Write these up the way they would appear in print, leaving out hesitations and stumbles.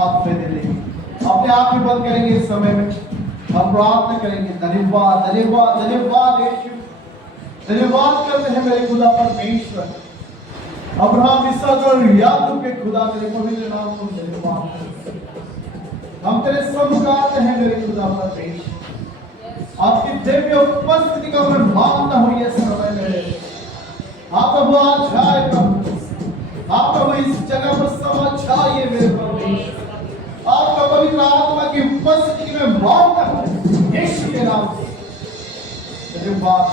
हाथ में दे लेंगे, अपने आंखें बंद करेंगे। इस समय में हम प्रार्थना करेंगे। धन्यवाद धन्यवाद धन्यवाद यीशु, धन्यवाद करते हैं मेरे खुदा परमेश्वर, अब्राहम इसहाक और याकूब के खुदा, तेरे पवित्र नाम को धन्यवाद। हम तेरे सम्मुख आते हैं मेरे खुदा परमेश्वर, आपकी दिव्य उपस्थिति का मानना हो ये समय में। आप प्रभु आज आए प्रभु, आप प्रभु इस जगह पर समाचाइए मेरे परमेश्वर, आपका पवित्र आत्मा की उपस्थिति में मानना हो यीशु के नाम से। धन्यवाद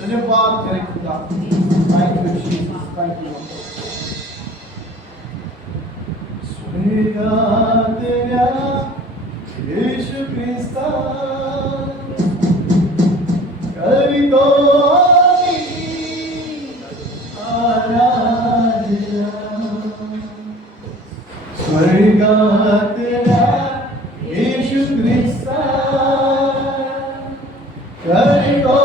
धन्यवाद मेरे खुदा। Thank you Jesus, thank you. स्वर्गा तेरा यीशु क्रिस्ता करी दो आराधना, स्वर्गा तेरा यीशु क्रिस्ता करी दो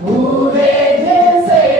पूरे दिल से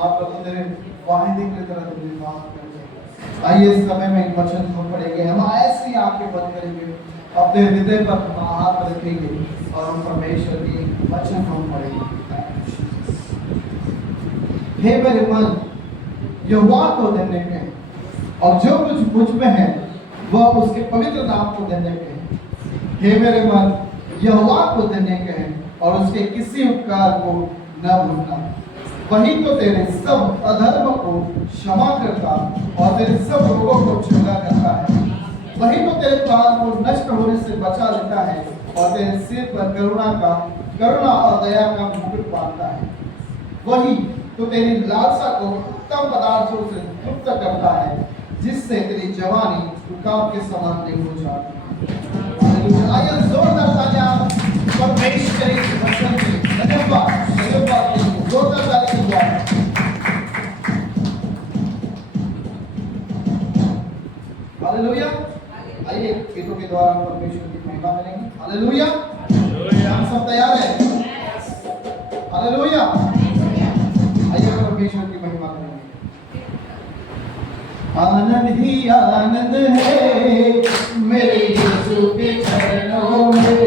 आप प्रभु तेरे वाहिदी की तरह धन्यवाद करते हैं। आइए इस समय में वचन को पढ़ेंगे, हम ऐसे ही आंखें बंद करेंगे, अपने हृदय पर हाथ रखेंगे और हम परमेश्वर की वचन को पढ़ेंगे। हे मेरे मन, यहोवा को धन्य कह और जो कुछ मुझ में है वह उसके पवित्र नाम को धन्य कहे। हे मेरे मन, यहोवा को धन्य कहे और उसके किसी उपकार को न भूलना। वही तो तेरे सब अधर्म को क्षमा करता और तेरे सब रोगों को चंगा करता है। वही तो तेरे प्राण को नष्ट होने से बचा लेता है और तेरे सिर पर करुणा और दया का मुकुट बांधता है। वही तो तेरी लालसा को उत्तम पदार्थों से तृप्त करता है, जिससे तेरी जवानी रुकावट के समान नहीं हो जाती। आइए जोरदार तालियां परमेश्वर के वचन की धन्यवाद जोरदार तालियां। हालेलुया। आइए गीतों के द्वारा हम परमेश्वर की महिमा करेंगे। हालेलुया। हम सब तैयार हैं? हालेलुया। आइए परमेश्वर की महिमा करेंगे। आनंद ही आनंद है मेरे यीशु के चरणों में।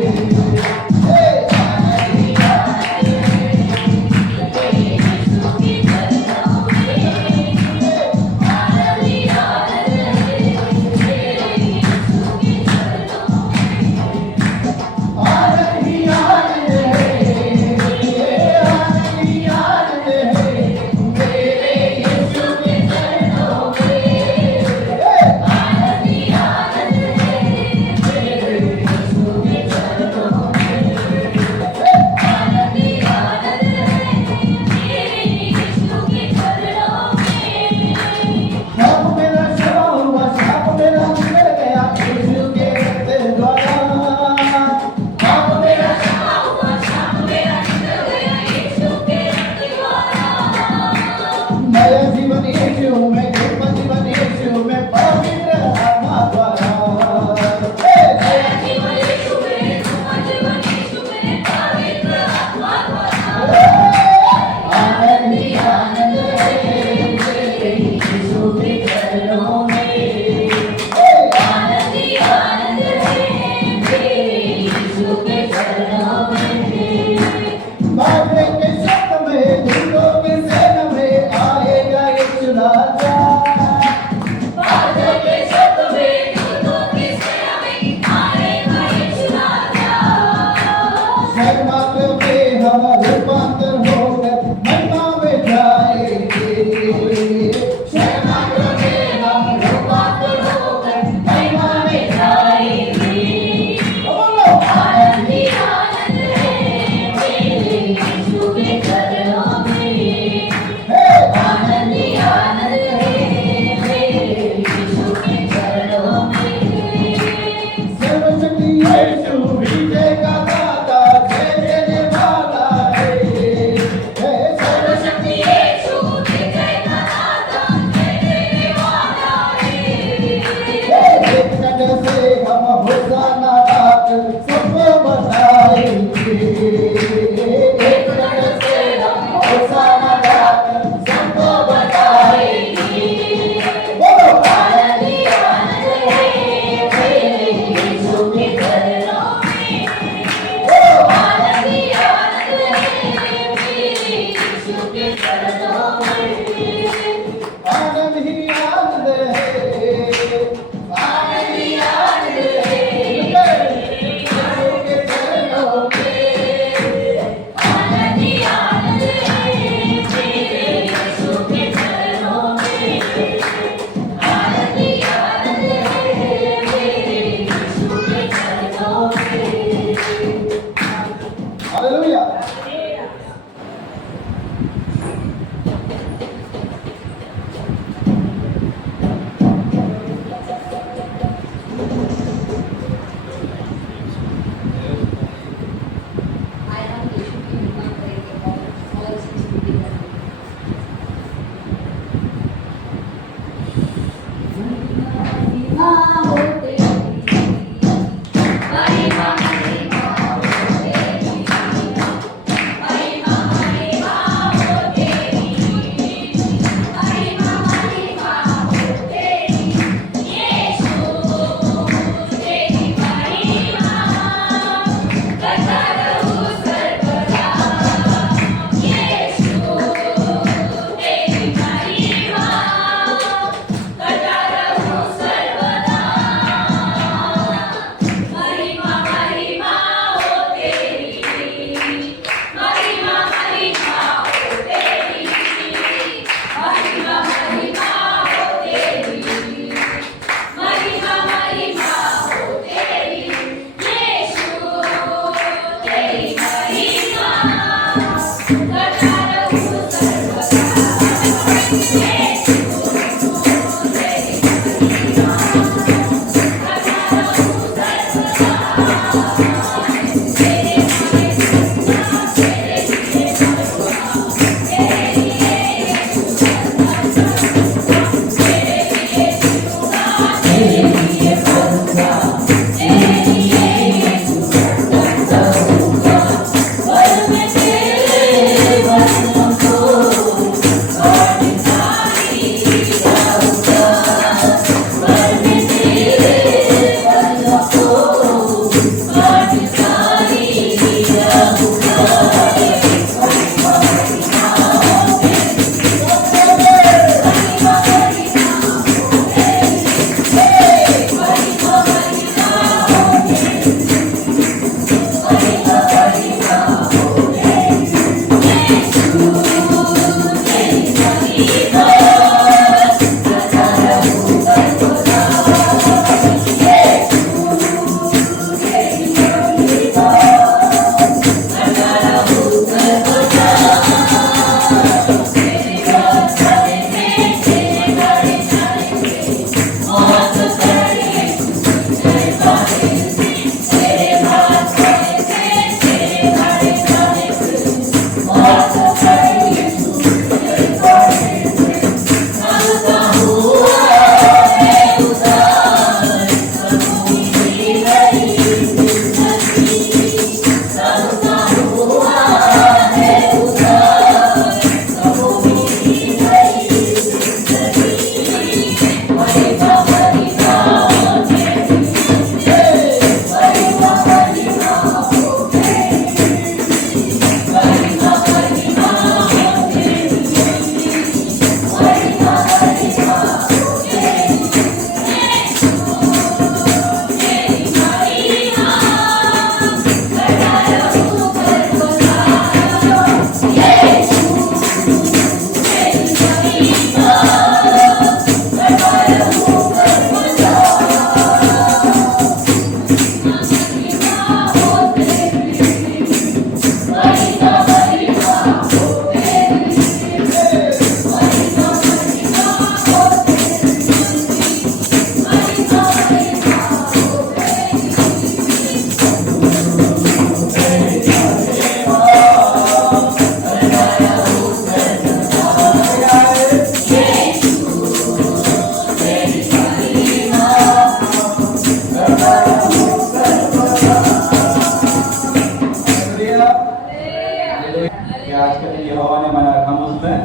यहोवा ने बनाया, हम उसमें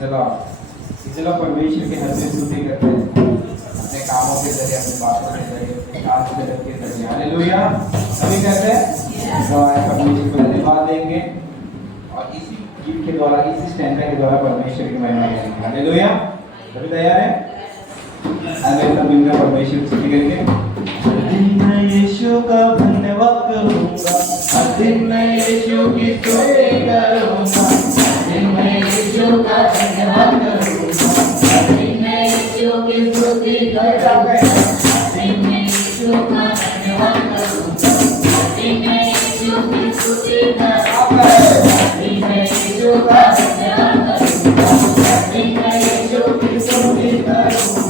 चलो चलो परमेश्वर के हर में स्तुति करते हैं अपने कामों के जरिए, अपनी बातों के जरिए, अपने काम के जरिए। हालेलुया। सभी कहते हैं परमेश्वर को धन्यवाद देंगे और इसी गीत के द्वारा, इसी स्टैंडर्ड के द्वारा परमेश्वर की महिमा करेंगे। हालेलुया। सभी तैयार है? आगे सब मिलकर परमेश्वर की स्तुति करेंगे। मैं यीशु का धन्यवाद करूंगा, हर दिन मैं यीशु की स्तुति करूंगा, हर दिन मैं यीशु का धन्यवाद करूंगा, हर दिन मैं यीशु की स्तुति करूंगा, हर दिन मैं यीशु का धन्यवाद करूंगा, हर दिन मैं यीशु की स्तुति करूंगा, हर दिन मैं यीशु का धन्यवाद करूंगा, हर दिन मैं यीशु की स्तुति करूंगा।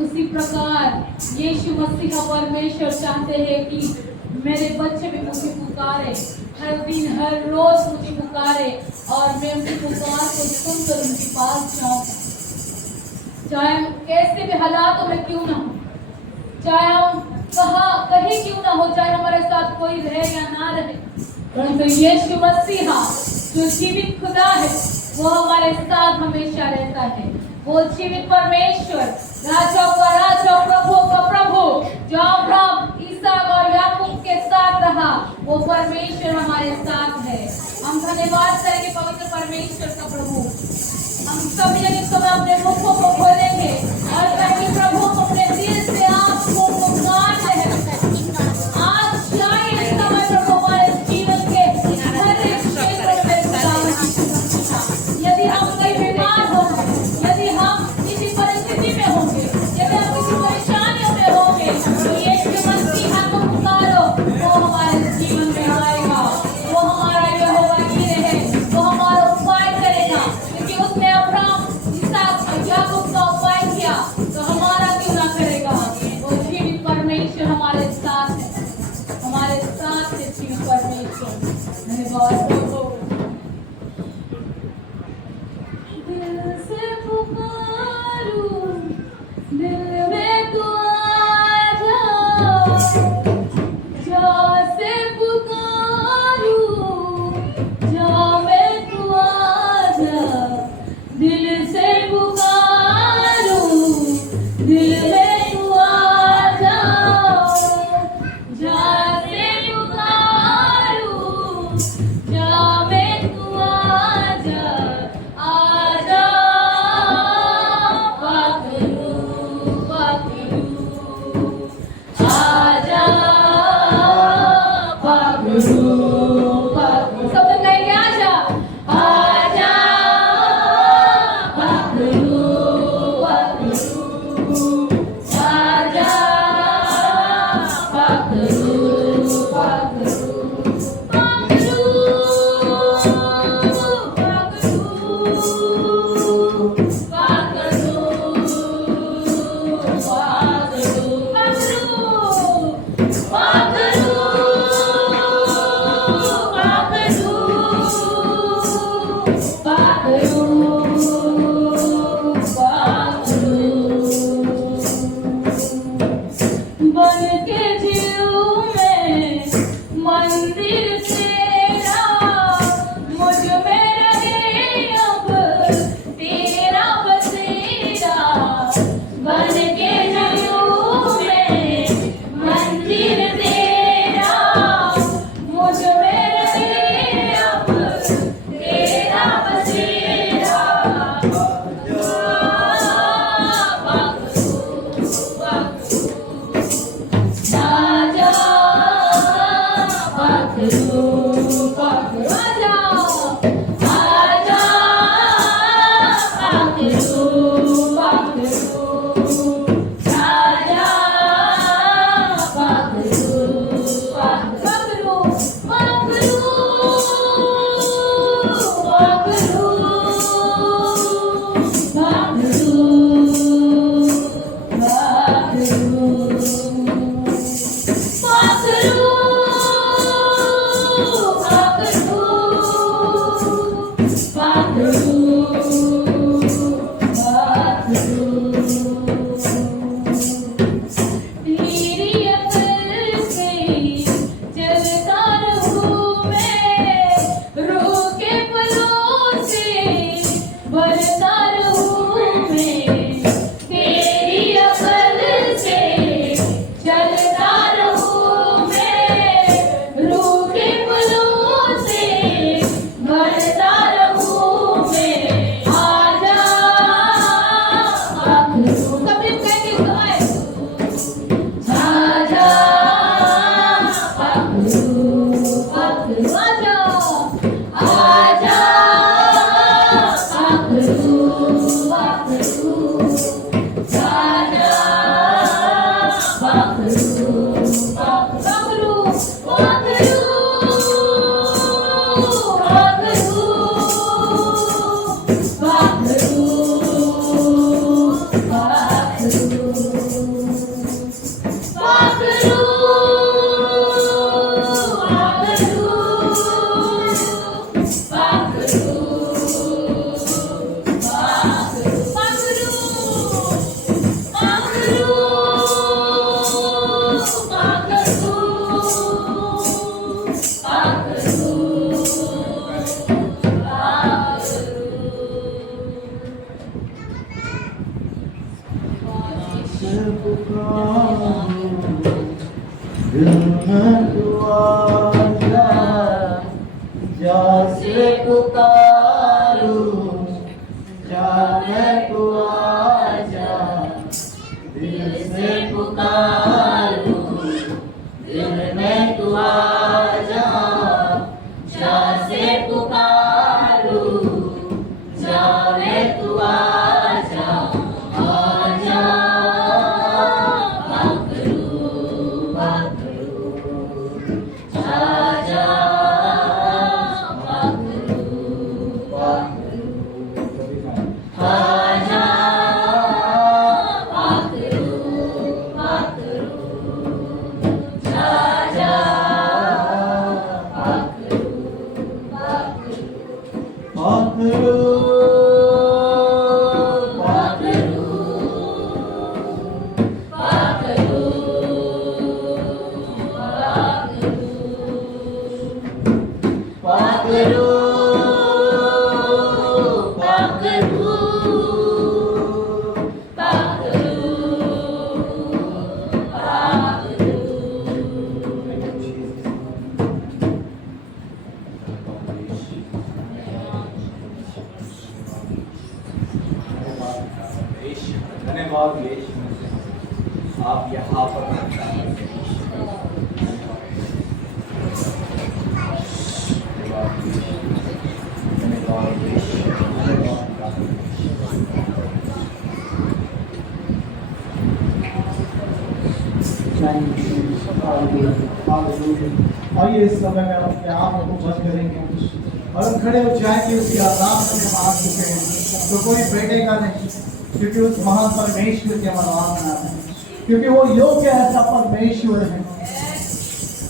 उसी प्रकार यीशु मसीह का परमेश्वर चाहते हैं कि मेरे बच्चे भी मुझे पुकारे, हर दिन हर रोज मुझे पुकारे और मैं उनकी पुकार को सुनकर उनके पास जाऊं। चाहे कैसे भी हालातों में क्यों ना हो, चाहे हम कहीं क्यों ना हो, चाहे हमारे साथ कोई रहे या ना रहे, परंतु यीशु मसीह जो जीवित खुदा है वो हमारे साथ हमेशा रहता है। वो जीवित परमेश्वर, राजाओं का राजा, प्रभु का प्रभु, जो अब्राहम, इसहाक और याकूब के साथ रहा, वो परमेश्वर हमारे साथ है। हम धन्यवाद करेंगे पवित्र परमेश्वर का प्रभु। हम सब जन इस समय अपने मुखों को खोलेंगे और कहेंगे प्रभु अपने दिल से आपको पुकारते हैं। आज शायद इस समय प्रभु हमारे जीवन के हर एक क्षेत्र में यदि हम कहीं बीमार हो, यदि हम किसी परिस्थिति में होंगे, यदि हम किसी परेशानियों में होंगे, तो यीशु मसीह को पुकारो, वो हमारे जीवन में आएगा, वो हमारा यहोवा हीरे है, वो हमारा उपाय करेगा, क्योंकि उसने अब्राहम, इसहाक और पुकारूं, दिल में तू आ जा, जा से पुकारूं, जा में तू आ जा, दिल से पुकारूं, दिल में तू आ जा, जा से पुकारूं, जा में तू आ जा, आजा पाखरू पाखरू, आजा पाखरू पाखरू, सब लोग कहेंगे आजा, आजा पाखरू पाखरू, आजा पाखरू पाखरू, पाखरू बन के जीऊं मैं मंदिर तेरा, मुझ में रहे अब तेरा बसेरा, बन के जीऊं मैं मंदिर तेरा, मुझ में रहे अब तेरा बसेरा, आजा पाखरू पाखरू, आजा आजा पाखरू पाखरू, आजा पाखरू पाखरू, पाखरू पाखरू तेरी अकल से चलता रहूं मैं, रूह के फलों से भरता रहूं मैं, तेरी अकल से चलता रहूं मैं, रूह के फलों से भरता रहूं मैं, आजा पाखरू, सब लोग कहेंगे गाए, आजा पाखरू पाखरू, आजा आजा पाखरू पाखरू, आजा पाखरू पाखरू पाखरू पाखरू पाखरू पाखरू पाखरू पाखरू पाखरू धन्यवाद यीशु मसीह, आप यहाँ पर रहता है। धन्यवाद यीशु, आइए इस समय में हम अपने आप को बंद करेंगे और हम खड़े हो जाएंगे उसकी आराधना में हम आ चुके हैं, तो कोई बैठेगा नहीं, क्योंकि उस महान परमेश्वर की हम आराधना है, क्योंकि वो योग्य ऐसा परमेश्वर है,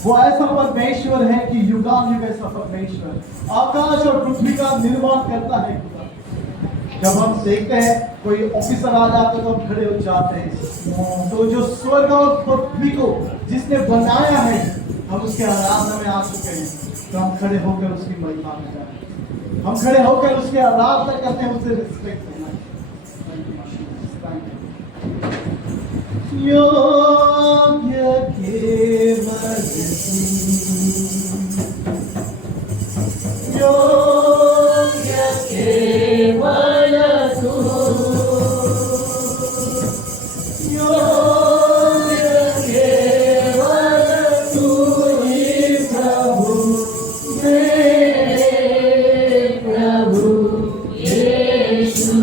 वो ऐसा परमेश्वर है कि युगानुयुग ऐसा परमेश्वर आकाश और पृथ्वी का निर्माण करता है। जब हम देखते हैं कोई ऑफिसर आ जाता है तो हम खड़े हो जाते हैं, तो जो स्वर्ग और पृथ्वी को जिसने बनाया है हम उसके आराधना में आ चुके हैं, तो हम खड़े होकर उसकी महिमा में जाए, हम खड़े होकर उसकी आराधना करते हैं, उससे रिस्पेक्ट करना है। योग्य केवल योग्य केवल तू, योग्य केवल तू ही प्रभु, मेरे प्रभु यीशु।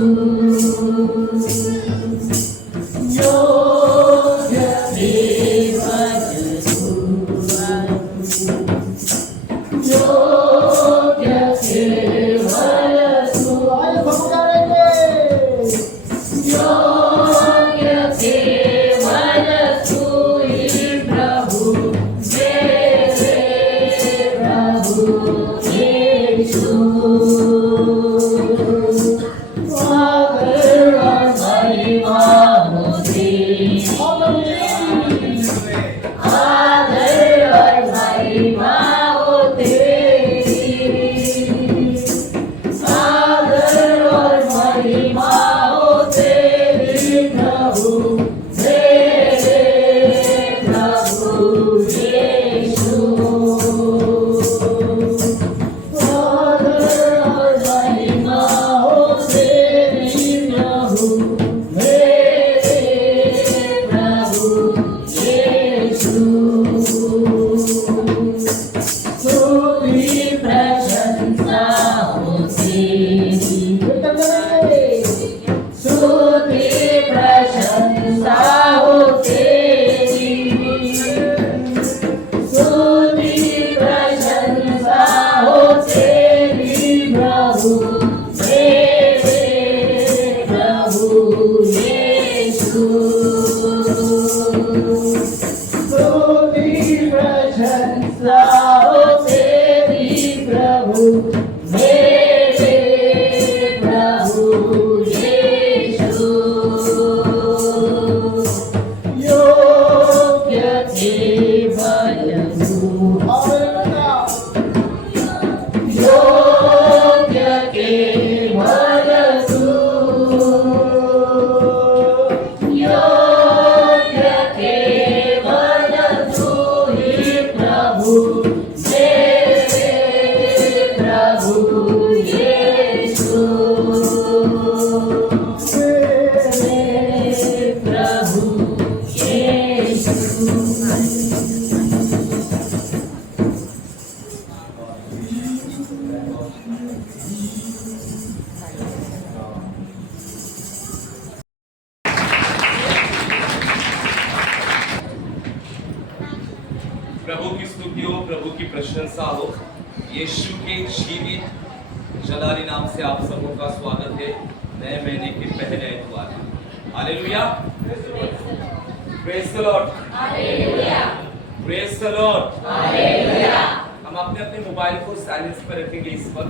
योग्य केवल तू, योग्य केवल तू, आइए हम करेंगे। योग्य केवल तू ही प्रभु, मेरे प्रभु यीशु। आदर और महिमा हो तेरी, आदर और महिमा हो तेरी, आदर और महिमा हो तेरी प्रभु, मेरे प्रभु यीशु। आदर और महिमा हो तेरी प्रभु, मेरे प्रभु यीशु। स्तुति प्रशंसा हो तेरी, स्तुति प्रशंसा हो तेरी, स्तुति प्रशंसा हो तेरी प्रभु, मेरे प्रभु यीशु। स्तुति प्रशंसा हो तेरी प्रभु, मेरे प्रभु यीशु। योग्य केवल तू, योग्य केवल तू, योग्य केवल तू ही प्रभु, मेरे प्रभु यीशु। मेरे प्रभु यीशु। प्रभु की स्तुति हो, प्रभु की प्रशंसा हो। यीशु के जीवित जलाली नाम से आप सबों का स्वागत है नए महीने के पहले एतवार। Hallelujah, praise the Lord, hallelujah, praise the Lord, hallelujah. हम अपने अपने मोबाइल को साइलेंस पर रखेंगे इस पर।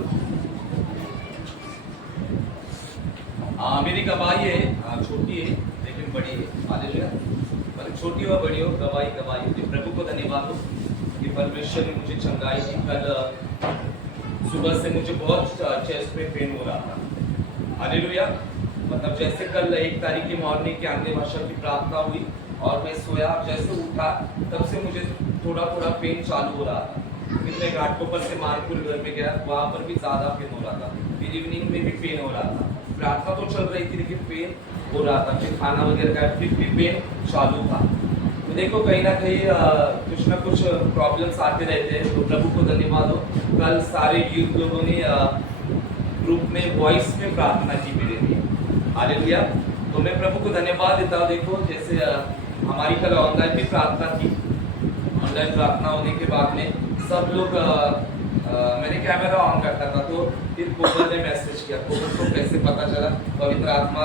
मेरी गवाही है, छोटी है लेकिन बड़ी है। हालेलुया, छोटी हो बड़ी हो, गवाही गवाही होती। प्रभु को धन्यवाद हो कि परमेश्वर ने मुझे चंगाई दी। कल सुबह से मुझे बहुत चेस्ट में पेन हो रहा था। हालेलुया, मतलब जैसे कल 1 तारीख की मॉर्निंग की अन्य भाषा की प्रार्थना हुई और मैं सोया, जैसे उठा तब से मुझे थोड़ा थोड़ा पेन चालू हो रहा था। फिर मैं घाटकोपर से मानपुर घर में गया, वहां पर भी ज्यादा पेन हो रहा था, फिर इवनिंग में भी पेन हो रहा था, प्रार्थना तो चल रही थी लेकिन पेन हो रहा था, फिर खाना वगैरह का फिर भी पेन चालू था। तो देखो कहीं ना कहीं कुछ ना कुछ प्रॉब्लम्स आते रहते हैं। तो प्रभु को धन्यवाद हो, कल सारे यूथ लोगों ने ग्रुप में वॉइस में प्रार्थना की मेरे लिए, हालेलुया। तो मैं प्रभु को धन्यवाद देता हूँ। देखो जैसे हमारी कल ऑनलाइन भी प्रार्थना की, ऑनलाइन प्रार्थना होने के बाद में सब लोग मैंने कैमरा ऑन करता था, तो फिर कोमल ने मैसेज किया। कोमल को कैसे पता चला? पवित्र आत्मा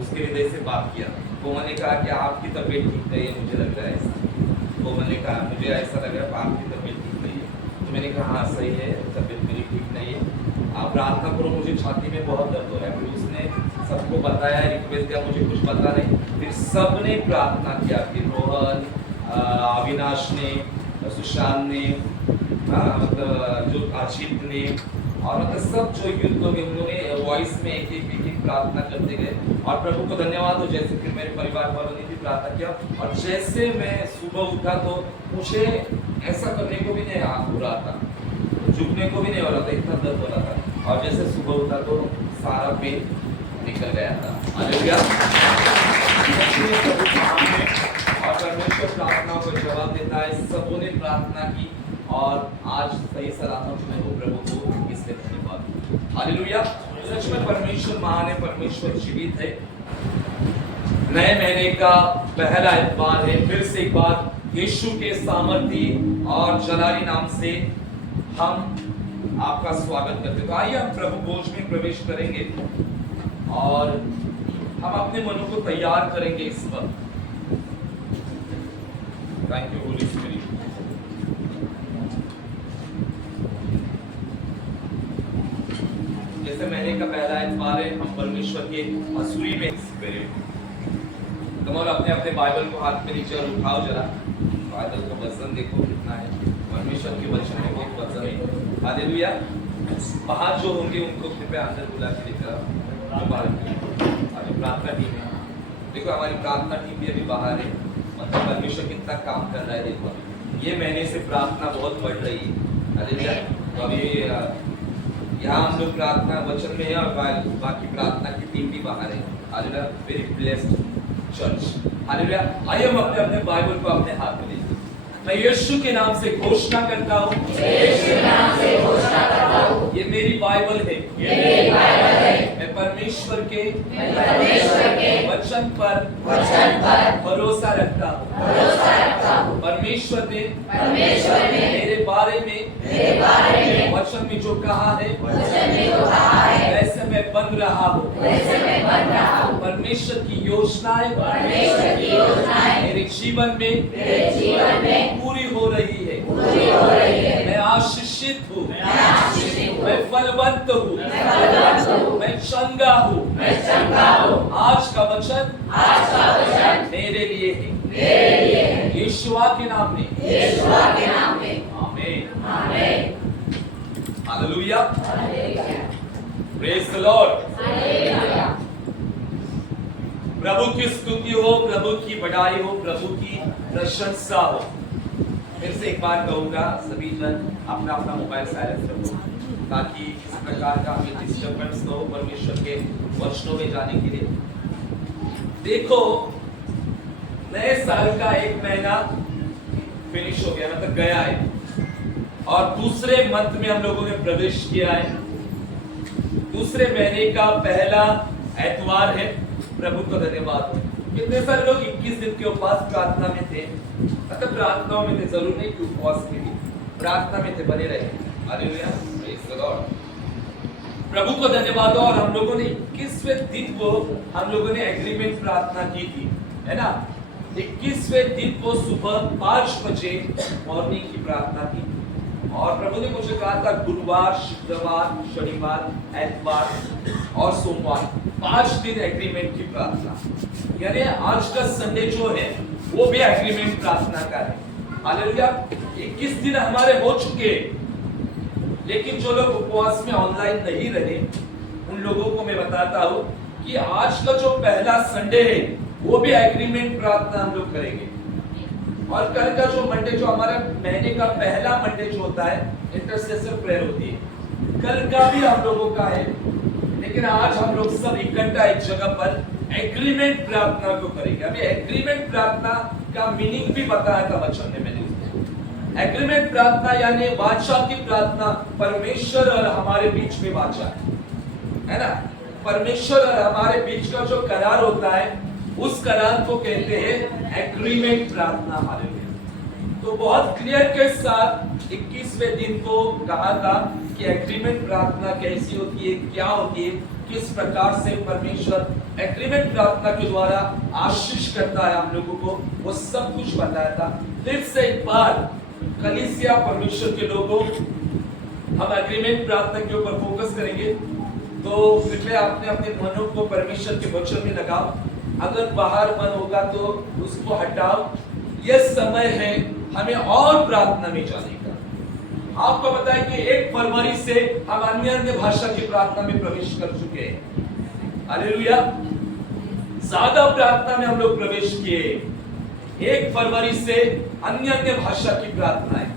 उसके हृदय से बात किया। कोमल ने कहा कि आपकी तबीयत ठीक नहीं है, मुझे लग रहा है ऐसा। कोमल ने कहा मुझे ऐसा लग रहा है आपकी तबीयत ठीक नहीं है। तो मैंने कहा हाँ सही है, तबीयत मेरी ठीक नहीं है, आप प्रार्थना करो, मुझे छाती में बहुत दर्द हो रहा है। फिर उसने सबको बताया, रिक्वेस्ट किया, मुझे कुछ पता नहीं। फिर सबने प्रार्थना किया, फिर रोहन, अविनाश ने, सुशांत ने, मतलब जो अचित ने, और मतलब सब जो युद्ध लोग उन्होंने वॉइस में एक एक प्रार्थना करते गए। और प्रभु को धन्यवाद हो, जैसे फिर मेरे परिवार वालों ने भी प्रार्थना किया। और जैसे मैं सुबह उठा तो मुझे ऐसा करने को भी नहीं हो रहा था, झुकने को भी नहीं हो रहा था, इतना दर्द हो रहा था। और जैसे सुबह उठा तो सारा पेन निकल गया था, हालेलुया। और परमेश्वर प्रार्थनाओं को जवाब देता है। सबों ने प्रार्थना की और आज सही सलामत मैं वो प्रभु को इसलिए धन्यवाद, हालेलुया। सच में परमेश्वर महान है, परमेश्वर जीवित है। नए महीने का पहला इतवार है। फिर से एक बार यीशु के सामर्थी और जलाली नाम से हम आपका स्वागत करते हैं। तो आइए हम प्रभु भोज में प्रवेश करेंगे और हम अपने मनों को तैयार करेंगे इस वक्त। Thank you Holi spirit. जैसे महीने का पहला इतवार है, हम परमेश्वर के हसूरी में स्पिरिट। तुम और अपने अपने बाइबल को हाथ में नीचे और उठाओ जरा। बाइबल का वजन देखो कितना है, परमेश्वर के वचन में बहुत वजन है, हालेलुया। बाहर जो होंगे उनको कृपया अंदर बुला के लेकर आओ। अभी प्रार्थना टीम है, देखो हमारी प्रार्थना टीम भी अभी बाहर है, मतलब परमेश्वर कितना काम कर रहा है। देखो ये महीने से प्रार्थना बहुत बढ़ रही है, हालेलुया। तो अभी यहाँ हम लोग प्रार्थना वचन में है और बाकी प्रार्थना की टीम भी बाहर है, hallelujah. Very blessed church, hallelujah. आइए हम अपने अपने बाइबल को अपने हाथ में लेते हैं। मैं यीशु के नाम से घोषणा करता हूँ, ये मेरी बाइबल है, मैं परमेश्वर के वचन पर भरोसा रखता हूँ। परमेश्वर ने मेरे बारे में वचन में जो कहा है वैसे मैं बन रहा हूँ। परमेश्वर की योजनाएं मेरे जीवन में पूरी हो रही है। मैं आशीषित हूँ, मैं फलवंत हूँ, मैं चंगा हूँ। आज का वचन मेरे लिए है, यीशुआ के नाम में, आमीन, हालेलुया, प्रेज द लॉर्ड। प्रभु की स्तुति हो, प्रभु की बढ़ाई हो, प्रभु की प्रशंसा हो। फिर से एक बार कहूंगा, सभी जन अपना अपना मोबाइल साइलेंस रखो ताकि इस प्रकार का हमें डिस्टर्बेंस न हो परमेश्वर के वचनों में जाने के लिए। देखो नए साल का एक महीना फिनिश हो गया, मतलब गया है, और दूसरे मंथ में हम लोगों ने प्रवेश किया है। दूसरे महीने का पहला एतवार है। प्रभु को धन्यवाद हो। कितने सारे लोग 21 दिन के उपवास प्रार्थना में थे, मतलब प्रार्थनाओं में थे, जरूर नहीं कि उपवास में भी, प्रार्थना में थे, बने रहे, हालेलुया, प्रेज द लॉर्ड। प्रभु को धन्यवाद हो। और हम लोगों ने 21वें दिन को हम लोगों ने एग्रीमेंट प्रार्थना की थी, है ना। 21वें दिन को सुबह 5 बजे मॉर्निंग की प्रार्थना की, और प्रभु ने मुझे कहा था गुरुवार, शुक्रवार, शनिवार, एतवार और सोमवार 5 दिन एग्रीमेंट की प्रार्थना। यानी आज का संडे जो है वो भी एग्रीमेंट प्रार्थना का है, हालेलुया। 21 दिन हमारे हो चुके, लेकिन जो लोग उपवास में ऑनलाइन नहीं रहे उन लोगों को मैं बताता हूँ कि आज का जो पहला संडे है वो भी एग्रीमेंट प्रार्थना हम लोग करेंगे। और कल का जो मंडे, जो हमारे महीने का पहला मंडे जो होता है, इंटरसेसर प्रेयर होती है। कल का भी हम लोगों का है, लेकिन आज हम लोग सब इकट्ठा एक जगह पर एग्रीमेंट प्रार्थना को करेंगे। अभी एग्रीमेंट प्रार्थना का मीनिंग भी बताया था वचन में मैंने। एग्रीमेंट प्रार्थना यानी वाचा की प्रार्थना, परमेश्वर और हमारे बीच में वाचा है ना। परमेश्वर और हमारे बीच का जो करार होता है, उस करार को कहते हैं एग्रीमेंट प्रार्थना। हालेलुया। तो बहुत क्लियर के साथ 21वें दिन को कहा था कि एग्रीमेंट प्रार्थना कैसी होती है, क्या होती है, किस प्रकार से परमेश्वर एग्रीमेंट प्रार्थना के द्वारा आशीष करता है हम लोगों को, वो सब कुछ बताया था। फिर से एक बार कलीसिया परमेश्वर के लोगों, हम एग्रीमेंट प्रार्थना के ऊपर फोकस करेंगे। तो कृपया अपने अपने मनों को परमेश्वर के वचन में लगाओ। अगर बाहर मन होगा तो उसको हटाओ। यह समय है हमें और प्रार्थना में जाने का। आपको पता है कि 1 फरवरी से हम अन्य भाषा की प्रार्थना में प्रवेश कर चुके हैं। हालेलुया। ज्यादा प्रार्थना में हम लोग प्रवेश किए। 1 फरवरी से अन्य भाषा की प्रार्थना है।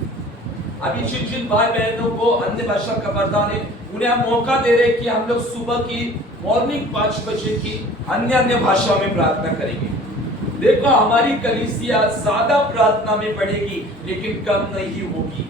अभी जिन भाई बहनों को अन्य भाषा का वरदान है, उन्हें हम मौका दे रहे कि हम लोग सुबह की मॉर्निंग 5 बजे की अन्य भाषा में प्रार्थना करेंगे। देखो, हमारी कलीसिया ज्यादा प्रार्थना में बढ़ेगी, लेकिन कम नहीं होगी।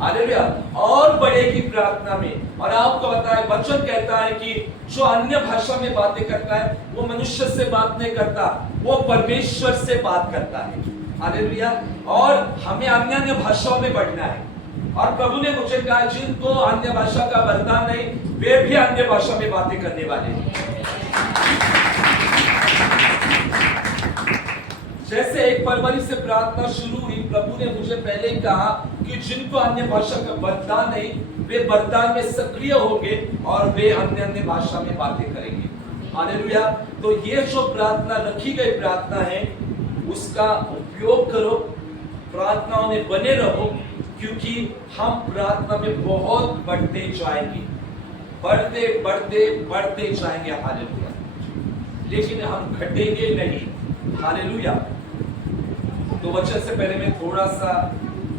हालेलुया। और बढ़ेगी प्रार्थना में। और आपको पता है, वचन कहता है कि जो अन्य भाषा में बातें करता है, वो मनुष्य से बात नहीं करता, वो परमेश्वर से बात करता है। हालेलुया। और हमें अन्य भाषाओं में बढ़ना है। और प्रभु ने मुझे कहा, जिनको अन्य भाषा का वरदान नहीं, वे भी अन्य भाषा में बातें करने वाले हैं। जैसे 1 फरवरी से प्रार्थना शुरू हुई, प्रभु ने मुझे पहले ही कहा कि जिनको अन्य भाषा का वरदान नहीं, वे वरदान में सक्रिय होंगे और वे अन्य भाषा में बातें करेंगे। हालेलुया। तो ये जो प्रार्थना रखी गई प्रार्थना है, उसका उपयोग करो, प्रार्थनाओं में बने रहो, क्योंकि हम प्रार्थना में बहुत बढ़ते जाएंगे, बढ़ते बढ़ते बढ़ते जाएंगे। हालेलुया। लेकिन हम घटेंगे नहीं। हालेलुया। तो वचन से पहले मैं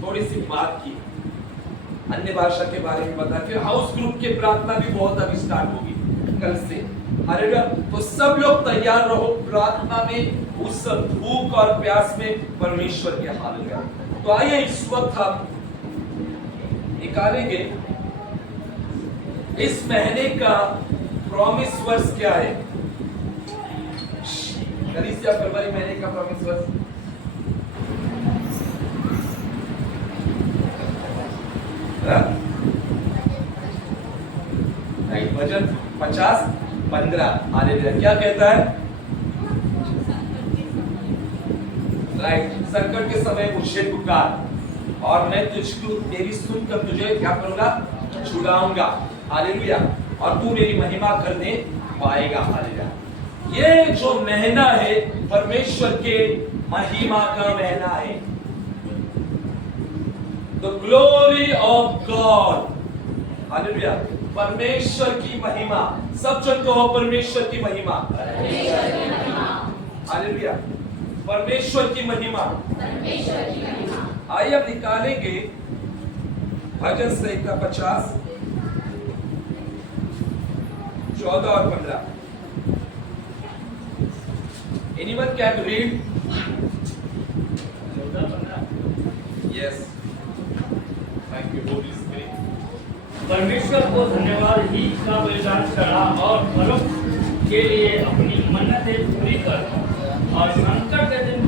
थोड़ी सी बात की, अन्य भाषा के बारे में बता। फिर हाउस ग्रुप की प्रार्थना भी बहुत अभी स्टार्ट होगी कल से। हालेलुया। तो सब लोग तैयार रहो प्रार्थना में, उस भूख और प्यास में परमेश्वर के। हालेलुया। तो आइए इस वक्त हम निकालेंगे इस महीने का प्रॉमिस वर्स क्या है। कलीसिया फरवरी महीने का प्रॉमिस वर्स वचन 50-15। हालेलुया। क्या कहता है? राइट। संकट के समय मुझे पुकार और मैं तुझको तेरी सुनकर तुझे क्या करूंगा? छुड़ाऊंगा। हालेलुया। और तू मेरी महिमा करने पाएगा। हालेलुया। ये जो महीना है, परमेश्वर के महिमा का महीना है। The glory of God. Hallelujah. परमेश्वर की महिमा। सब जन कहो, परमेश्वर की महिमा। हालेलुया। परमेश्वर की महिमा। आइए अब निकालेंगे भजन संहिता 50, 14 और 15। Anyone can read? Yes. Thank you, Holy Spirit. परमेश्वर को धन्यवाद ही का बलिदान चढ़ा और फलों के लिए अपनी मन्नतें पूरी कर और संकट के दिन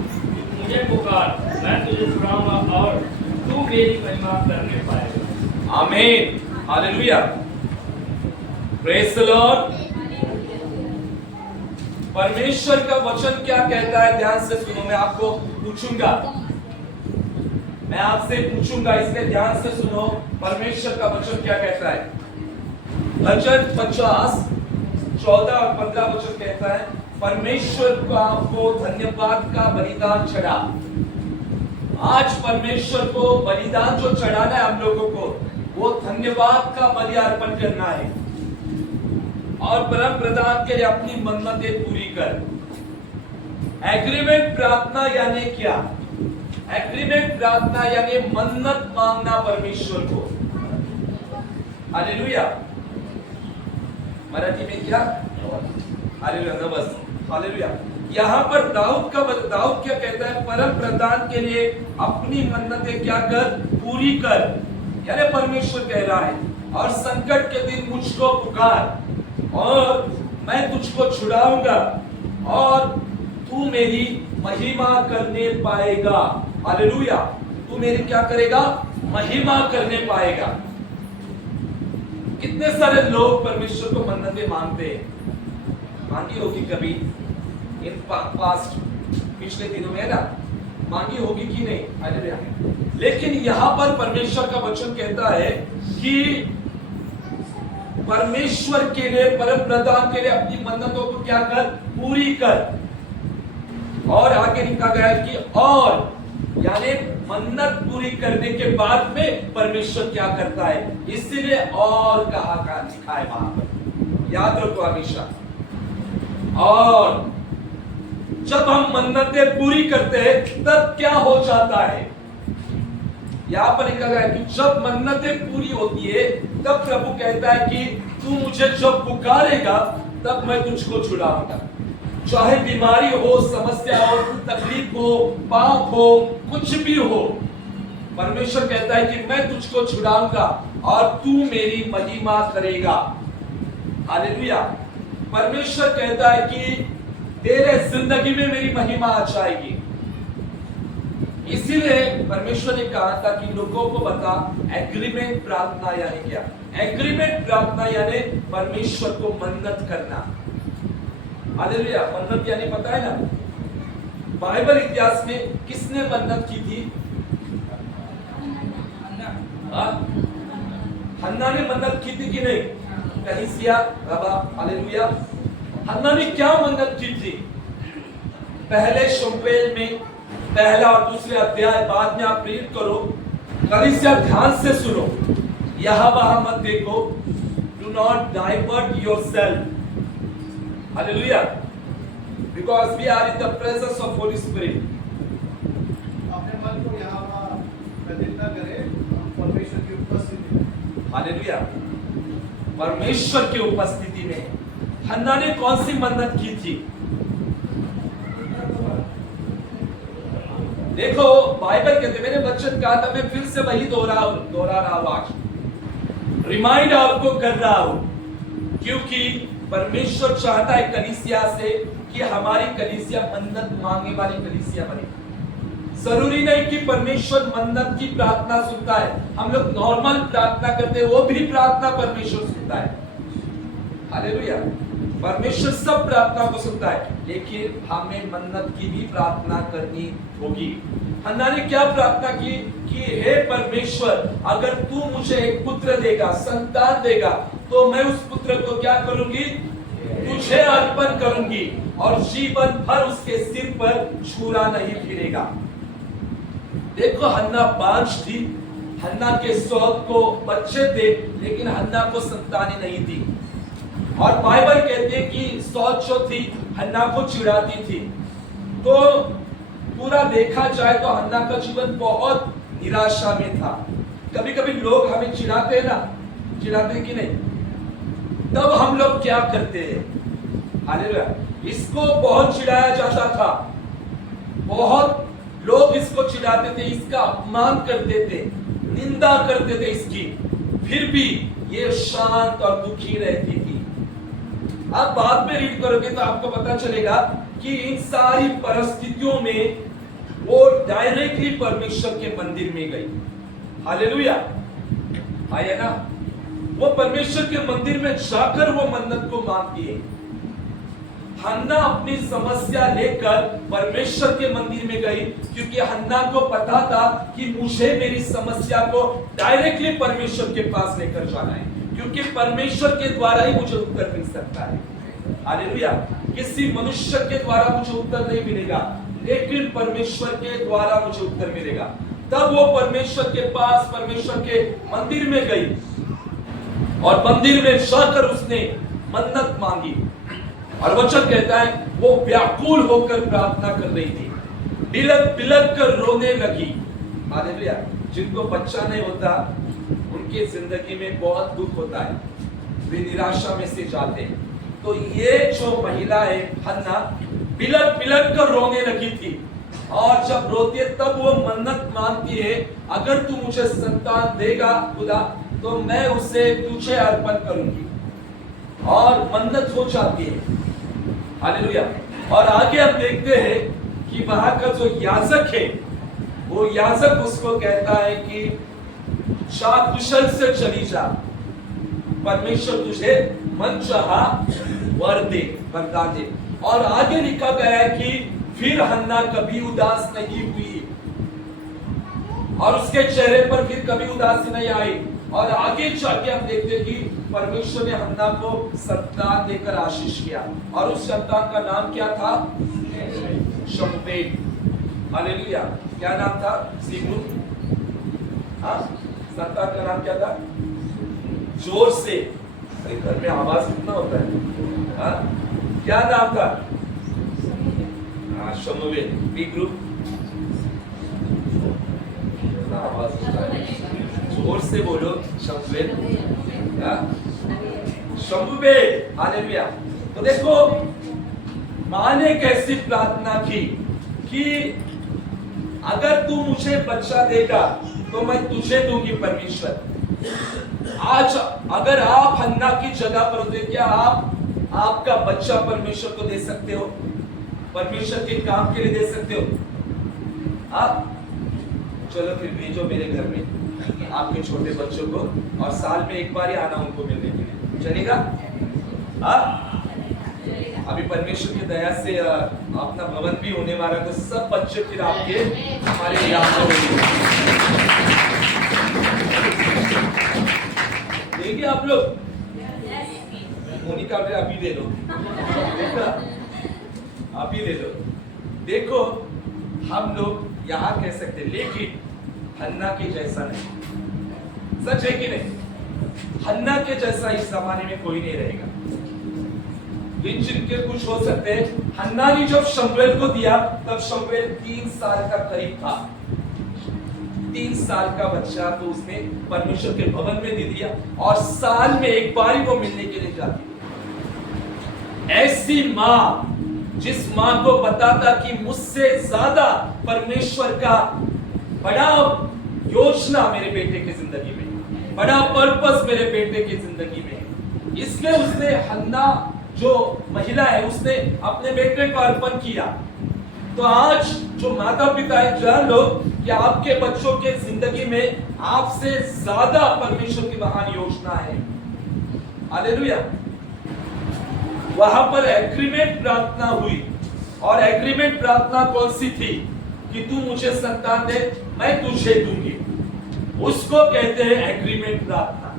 मुझे पुकार, मैं तुझे छुड़ाऊंगा और तू मेरी महिमा करने पाएगा। आमीन। हालेलुया। Praise the Lord. परमेश्वर का वचन क्या कहता है, ध्यान से सुनो। मैं आपको पूछूंगा, मैं आपसे पूछूंगा, इसलिए ध्यान से सुनो। परमेश्वर का वचन क्या कहता है? भजन 50, 14 और 15 वचन कहता है, परमेश्वर को धन्यवाद का बलिदान चढ़ा। आज परमेश्वर को बलिदान जो चढ़ाना है हम लोगों को, वो धन्यवाद का बलि अर्पण करना है और परम प्रधान के लिए अपनी मन्नतें पूरी कर। एग्रीमेंट प्रार्थना यानी क्या? एग्रीमेंट प्रार्थना यानी मन्नत मांगना परमेश्वर को। हालेलुया। मराठी में क्या? हालेलुया, नमस। हालेलुया। यहाँ पर दाऊद क्या कहता है? परम प्रधान के लिए अपनी मन्नतें क्या कर? पूरी कर। यानी परमेश्वर कह रहा है, और संकट के दिन मुझको पुकार और मैं तुझको छुड़ाऊंगा और तू मेरी महिमा करने पाएगा। हालेलुया। तू मेरी क्या करेगा? महिमा करने पाएगा। कितने सारे लोग परमेश्वर को मन्नतें मांगते हैं, मांगी होगी कभी इन पास्ट पिछले दिनों में ना, मांगी होगी कि नहीं? हालेलुया। लेकिन यहां पर परमेश्वर का वचन कहता है कि परमेश्वर के लिए, परम प्रधान के लिए अपनी मन्नतों को क्या कर? पूरी कर। और आगे लिखा गया है कि और यानी मन्नत पूरी करने के बाद में परमेश्वर क्या करता है, इसलिए और कहा का लिखा है वहां पर, याद रखो हमेशा। और जब हम मन्नतें पूरी करते हैं तब क्या हो जाता है? यहां पर लिखा गया है कि जब मन्नतें पूरी होती है तब प्रभु कहता है कि तू मुझे जब पुकारेगा तब मैं तुझको छुड़ाऊंगा। चाहे बीमारी हो, समस्या हो, तकलीफ हो, पाप हो, कुछ भी हो, परमेश्वर कहता है कि मैं तुझको छुड़ाऊंगा और तू मेरी महिमा करेगा। हालेलुया। परमेश्वर कहता है कि तेरे जिंदगी में मेरी महिमा आ जाएगी। इसीलिए परमेश्वर ने कहा था कि लोगों को बता एग्रीमेंट प्रार्थना यानी क्या? एग्रीमेंट प्रार्थना यानी परमेश्वर को मन्नत करना। हालेलुया। मन्नत यानी पता है ना, बाइबल इतिहास में किसने मन्नत की थी? हन्ना ने मन्नत की थी कि नहीं? कलीसिया बाबा। हालेलुया। हन्ना ने क्या मन्नत की थी? पहले शमूएल में पहला और दूसरे अध्याय, बाद में आप रीड करो, कलीसिया ध्यान से सुनो, यहां वहां मत देखो। Do not divert yourself. Hallelujah. Because we are in the presence of holy spirit. अपने मन को यहाँ वहाँ व्यतीत न करें, परमेश्वर की उपस्थिति में। हालेलुया। परमेश्वर की उपस्थिति में हन्ना ने कौन सी मन्नत की थी? देखो बाइबल कहते, मैंने वचन कहा था, मैं फिर से वही दोहरा रहा हूं, आज रिमाइंड आपको कर रहा हूं, क्योंकि परमेश्वर चाहता है कलीसिया से कि हमारी कलीसिया मन्नत मांगने वाली कलीसिया बने। जरूरी नहीं कि परमेश्वर मन्नत की प्रार्थना सुनता है। हम लोग नॉर्मल प्रार्थना करते हैं, वो भी प्रार्थना परमेश्वर सुनता है। हालेलुया। परमेश्वर सब प्रार्थना को सुनता है, लेकिन हमें मन्नत की भी प्रार्थना करनी होगी। हन्ना ने क्या प्रार्थना की कि हे परमेश्वर, अगर तू मुझे एक पुत्र देगा, संतान देगा, तो मैं उस पुत्र को क्या करूंगी? तुझे अर्पण करूंगी और जीवन भर उसके सिर पर छुरा नहीं फिरेगा। देखो हन्ना बांझ थी, हन्ना के सौत को बच्चे थे, लेकिन हन्ना को संतानें नहीं थी। और बाइबल कहते हैं कि सौत जो थी हन्ना को चिढ़ाती थी। तो पूरा देखा जाए तो हन्ना का जीवन बहुत निराशा में था। कभी कभी लोग हमें चिढ़ाते हैं ना, चिढ़ाते हैं कि नहीं? तब हम लोग क्या करते हैं? हालेलुया। इसको बहुत चिढ़ाया जाता था, बहुत लोग इसको चिढ़ाते थे, इसका अपमान करते थे, निंदा करते थे इसकी, फिर भी ये शांत और दुखी रहती थी। आप बाद में रीड करोगे तो आपको पता चलेगा कि इन सारी परिस्थितियों में वो डायरेक्टली परमेश्वर के मंदिर में गई। हालेलुया। आया ना? वो परमेश्वर के मंदिर में जाकर वो मन्नत को मांगती है। हन्ना अपनी समस्या लेकर परमेश्वर के मंदिर में गई, क्योंकि हन्ना को पता था कि मुझे मेरी समस्या को डायरेक्टली परमेश्वर के पास लेकर जाना है, क्योंकि परमेश्वर के द्वारा ही मुझे उत्तर मिल सकता है। हालेलुया। किसी मनुष्य के द्वारा मुझे उत्तर नहीं मिलेगा, लेकिन परमेश्वर के द्वारा मुझे उत्तर मिलेगा। तब वो परमेश्वर के पास, परमेश्वर के मंदिर में गई और मंदिर में जाकर उसने मन्नत मांगी। और वचन कहता है वो व्याकुल होकर प्रार्थना कर रही थी। बिलक बिलक कर रोने लगी। हालेलुया। जिनको बच्चा नहीं होता उनके जिंदगी में बहुत दुख होता है, वे निराशा में से जाते हैं। तो ये जो महिला है हन्ना, बिलक बिलक कर रोने लगी थी, और जब रोती है तब वो मन्नत मांगती है, अगर तू मुझे संतान देगा खुदा तो मैं उसे तुझे अर्पण करूंगी, और मन्नत हो जाती है। हालेलुया। और आगे हम देखते हैं कि वहां का जो याजक है, वो याजक उसको कहता है कि कुशल से चली जा, परमेश्वर तुझे मनचाहा वर दे, वरदान दे। और आगे लिखा गया है कि फिर हन्ना कभी उदास नहीं हुई, और उसके चेहरे पर फिर कभी उदासी नहीं आई। और आगे जाके हम देखते हैं कि परमेश्वर ने हन्ना को संतान देकर आशीष किया, और उस संतान का नाम क्या था? शमूएल। हालेलुया। क्या नाम था? सीमू। हाँ, संतान का नाम क्या था? जोर से, अरे घर में आवाज कितना होता है। हाँ, क्या नाम था? हाँ, शमूएल। B group. आवाज होता है, जोर से बोलो। शमूएल। शमूएल। हालेलुया। तो देखो माँ ने कैसी प्रार्थना की कि अगर तू मुझे बच्चा देगा तो मैं तुझे दूंगी परमेश्वर। आज अगर आप हन्ना की जगह पर होते, क्या आप आपका बच्चा परमेश्वर को दे सकते हो? परमेश्वर के काम के लिए दे सकते हो? आप चलो फिर भेजो मेरे घर में आपके छोटे बच्चों को, और साल में एक बार ही आना उनको मिलने के लिए, चलेगा? अभी परमेश्वर की दया से अपना भवन भी होने वाला, तो सब बच्चे फिर आपके हमारे यहाँ देंगे आप लोग। मोनिका अभी ले लो, अभी ले लो। देखो हम लोग यहाँ कह सकते, लेकिन हन्ना के जैसा नहीं। सच है कि नहीं? हन्ना के जैसा इस जमाने में कोई नहीं रहेगा। जिनके कुछ हो सकते हैं। हन्ना ने जब शमूएल को दिया तब शमूएल 3 साल का करीब था। 3 साल का बच्चा तो उसने परमेश्वर के भवन में दे दिया, और साल में एक बार ही वो मिलने के लिए जाती थी। ऐसी माँ, जिस माँ को पता था कि मुझसे ज्यादा परमेश्वर का बड़ा योजना मेरे बेटे की जिंदगी में, बड़ा पर्पस मेरे बेटे की जिंदगी में, इसलिए उसने हन्ना जो महिला है उसने अपने बेटे को अर्पण किया। तो आज जो माता पिता है, जान लो कि आपके बच्चों के जिंदगी में आपसे ज्यादा परमेश्वर की महान योजना है। हालेलुया। वहां पर एग्रीमेंट प्रार्थना हुई, और एग्रीमेंट प्रार्थना कौन सी थी? कि तू मुझे संतान दे, मैं तुझे दूंगी। उसको कहते हैं एग्रीमेंट प्रार्थना।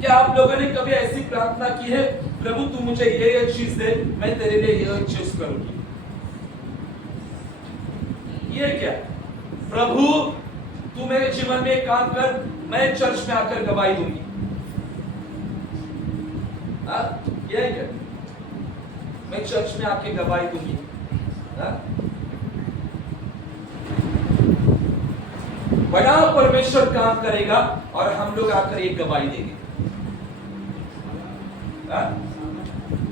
क्या आप लोगों ने कभी ऐसी प्रार्थना की है, प्रभु तू मुझे ये चीज दे, मैं तेरे लिए ये चीज करूंगी? ये क्या? प्रभु तू मेरे जीवन में काम कर, मैं चर्च में आकर गवाही दूंगी। ये क्या? मैं चर्च में आके गवाही दूंगी। बड़ा परमेश्वर काम करेगा और हम लोग आकर एक गवाही देंगे।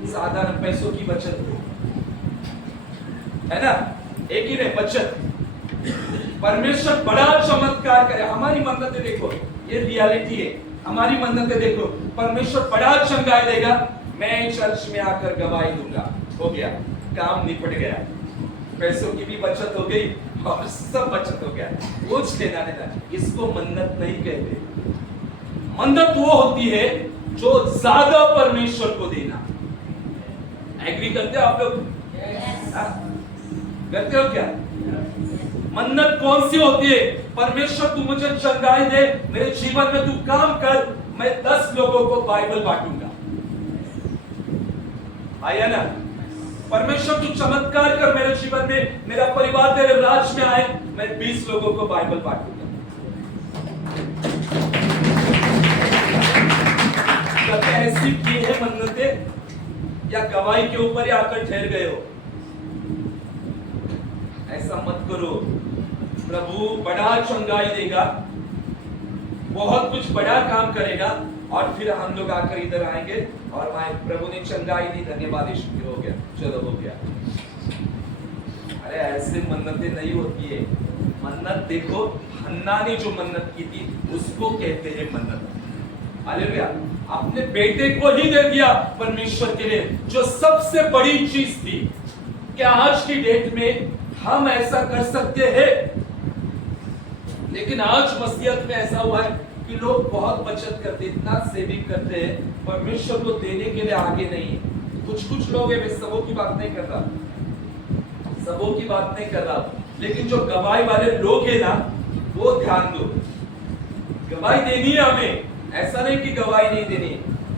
साधारण पैसों की बचत है ना, एक ही नहीं बचत। परमेश्वर बड़ा चमत्कार करे। हमारी मन्नतें देखो, ये रियलिटी है। हमारी मन्नतें देखो, परमेश्वर बड़ा चंगाई देगा, मैं चर्च में आकर गवाही दूंगा। हो गया, काम निपट गया, पैसों की भी बचत हो गई और सब बचत हो गया। कुछ लेना देना, इसको मन्नत नहीं कहते। मन्नत वो होती है जो ज्यादा परमेश्वर को देना। एग्री करते हो आप लोग? करते हो क्या? मन्नत कौन सी होती है? परमेश्वर तू मुझे चंगाई दे, मेरे जीवन में तू काम कर, मैं 10 लोगों को बाइबल बांटूंगा। आया ना? परमेश्वर तू चमत्कार कर मेरे जीवन में, मेरा परिवार तेरे राज में आए, मैं 20 लोगों को बाइबल बांटूंगा। ऐसी की है मन्नतें, या गवाही के ऊपर ही आकर ठहर गए हो? ऐसा मत करो। प्रभु बड़ा चंगाई देगा, बहुत कुछ बड़ा काम करेगा और फिर हम लोग आकर इधर आएंगे और प्रभु ने चंगाई दी, धन्यवाद यीशु, फिर हो गया, चलो हो गया। अरे ऐसे मन्नतें नहीं होती है। मन्नत देखो, हन्ना ने जो मन्नत की थी उसको कहते हैं मन्नत। हालेलुया। अपने बेटे को ही दे दिया परमेश्वर के लिए, जो सबसे बड़ी चीज थी। क्या आज की डेट में हम ऐसा कर सकते हैं? लेकिन आज मसीहत में ऐसा हुआ है कि लोग बहुत बचत करते, इतना सेविंग करते हैं, परमेश्वर को देने के लिए आगे नहीं है। कुछ लोग हैं, मैं सबों की बात नहीं कर रहा, सबों की बात नहीं कर रहा, लेकिन जो गवाही वाले लोग हैं ना, वो ध्यान दो। गवाही देनी है हमें, ऐसा नहीं कि गवाही नहीं देनी,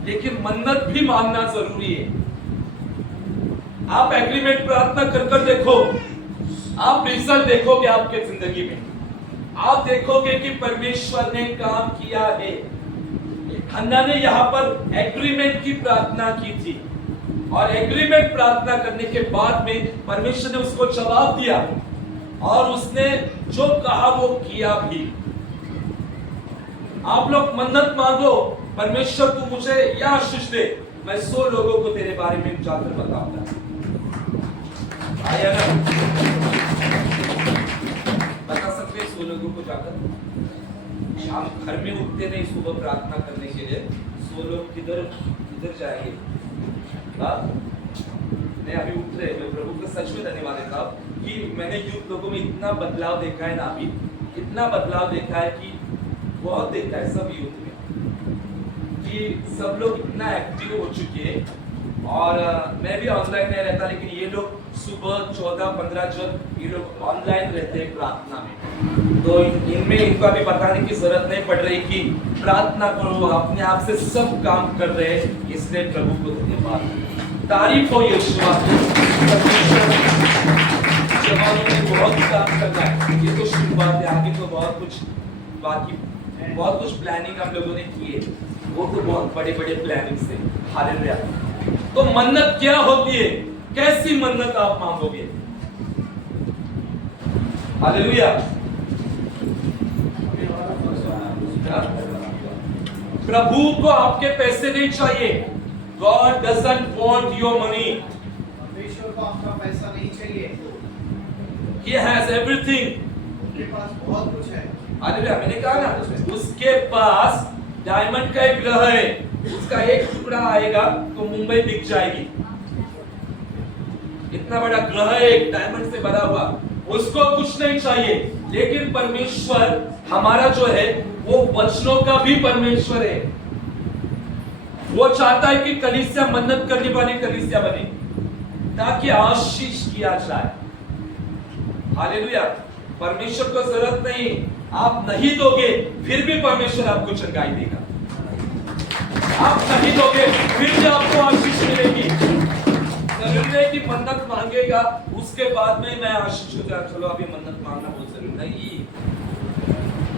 लेकिन मन्नत भी मानना जरूरी है। आप एग्रीमेंट प्रार्थना कर देखो, आप रिजल्ट देखोगे आपके जिंदगी में, आप देखोगे कि परमेश्वर ने काम किया है। हन्ना ने यहाँ पर एग्रीमेंट की प्रार्थना की थी और एग्रीमेंट प्रार्थना करने के बाद में परमेश्वर ने उसको जवाब दिया और उसने जो कहा वो किया भी। आप लोग मन्नत मांगो, परमेश्वर तू मुझे यह आशीष दे, मैं 100 लोगों को तेरे बारे में जाकर बताऊंगा। आया ना? बता सकते 100 लोगों को जाकर? शाम घर में उठते नहीं सुबह प्रार्थना करने के लिए, 100 लोग किधर जाएंगे? नहीं, अभी उठ रहे। मैं प्रभु को सच में धन्यवाद देता हूँ कि मैंने यूथ लोगों में इतना बदलाव देखा है ना, अभी इतना बदलाव देखा है कि बहुत देखा है सब यूथ में कि सब लोग इतना एक्टिव हो चुके हैं। और मैं भी ऑनलाइन नहीं रहता, लेकिन ये लोग सुबह 14-15 जब ये लोग ऑनलाइन रहते हैं प्रार्थना में, तो इनमें इनको अभी बताने की जरूरत नहीं पड़ रही कि प्रार्थना करो, अपने आप से सब काम कर रहे हैं। इसलिए प्रभु को धन्यवाद, तारीफ हो यीशु जवानों ने बहुत काम करना है। ये तो शुरुआत है, आगे तो बहुत कुछ बाकी, बहुत कुछ प्लानिंग हम लोगों ने की है, वो तो बहुत बड़े बड़े प्लानिंग से। हालेलुया। तो मन्नत क्या होती है? कैसी मन्नत आप मांगोगे? हालेलुया। प्रभु को आपके पैसे नहीं चाहिए। God doesn't want your money. परमेश्वर को आपका पैसा नहीं चाहिए। He has everything. उनके पास बहुत कुछ है। हालेलुया। मैंने कहा ना, उसके पास डायमंड का एक ग्रह है, उसका एक टुकड़ा आएगा तो मुंबई बिक जाएगी। इतना बड़ा ग्रह है, एक डायमंड से भरा हुआ, उसको कुछ नहीं चाहिए। लेकिन परमेश्वर हमारा जो है वो वचनों का भी परमेश्वर है। वो चाहता है कि कलीसिया मन्नत करने वाली कलीसिया बने, ताकि आशीष किया जाए। हालेलुया। परमेश्वर को जरूरत नहीं, आप नहीं दोगे फिर भी परमेश्वर आपको चंगाई देगा। आप नहीं दोगे फिर भी आपको आशीष मिलेगी। जरूरी नहीं कि मन्नत मांगेगा उसके बाद में मैं आशीष हो जाए, चलो अभी मन्नत मांगना बहुत जरूरी नहीं।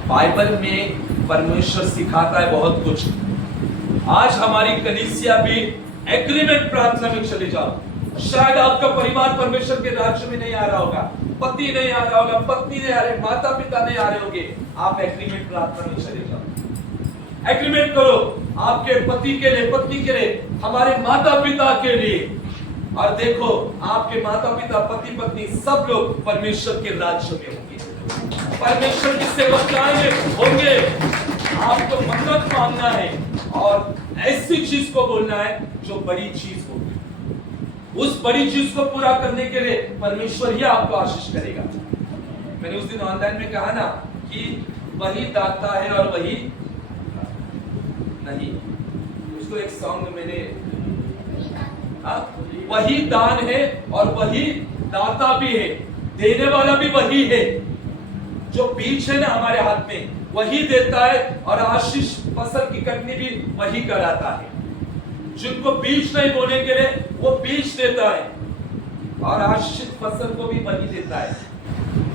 बाइबल में परमेश्वर सिखाता है बहुत कुछ। आज हमारी कलीसिया भी एग्रीमेंट प्रार्थना में चले जाओ। शायद आपका परिवार परमेश्वर के राज्य में नहीं आ रहा होगा, पति नहीं आ रहा होगा, पत्नी नहीं आ रहे, माता पिता नहीं आ रहे होंगे, आप एग्रीमेंट प्रार्थना में चले जाओ। एग्रीमेंट करो आपके पति के लिए, पत्नी के लिए, हमारे माता पिता के लिए। और देखो आपके माता पिता, पति पत्नी सब लोग परमेश्वर के राज्य में होंगे, परमेश्वर की सेवकाएं होंगे। आपको मन्नत मांगना है और ऐसी चीज को बोलना है जो बड़ी चीज होगी। उस बड़ी चीज को पूरा करने के लिए परमेश्वर ही आपको आशीष करेगा। मैंने उस दिन ऑनलाइन में कहा ना कि वही दाता है और वही नहीं, उसको एक सॉन्ग मैंने वही दान है और वही दाता भी है, देने वाला भी वही है। जो बीज है ना हमारे हाथ में, वही देता है और आशीष फसल की कटनी भी वही कराता है। जिनको बीज नहीं बोने के लिए वो बीज देता है और आशीष फसल को भी वही देता है।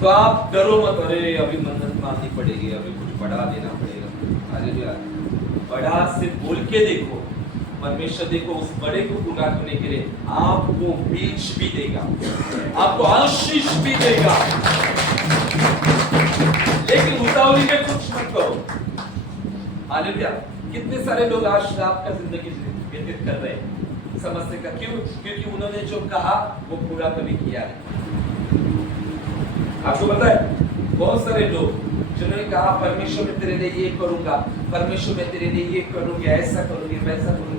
तो आप डरो मत, अरे अभी मन्नत मांगनी पड़ेगी, अभी कुछ बढ़ा देना पड़ेगा। हालेलुया। बढ़ा से बोल के देखो, परमेश्वर देखो उस बड़े को पूरा करने के लिए आपको बीज भी देगा, आपको आशीष भी देगा। लेकिन उतावली में कुछ मत करो। हालेलुया। कितने सारे लोग आज रात का जिंदगी व्यतीत कर रहे हैं समस्या का, क्यों? क्योंकि उन्होंने जो कहा वो पूरा कभी किया नहीं। आपको पता है बहुत सारे लोग जिन्होंने कहा परमेश्वर मैं तेरे लिए ये करूंगा, परमेश्वर मैं तेरे लिए ये करूंगी, ऐसा करूंगी, वैसा करूंगी,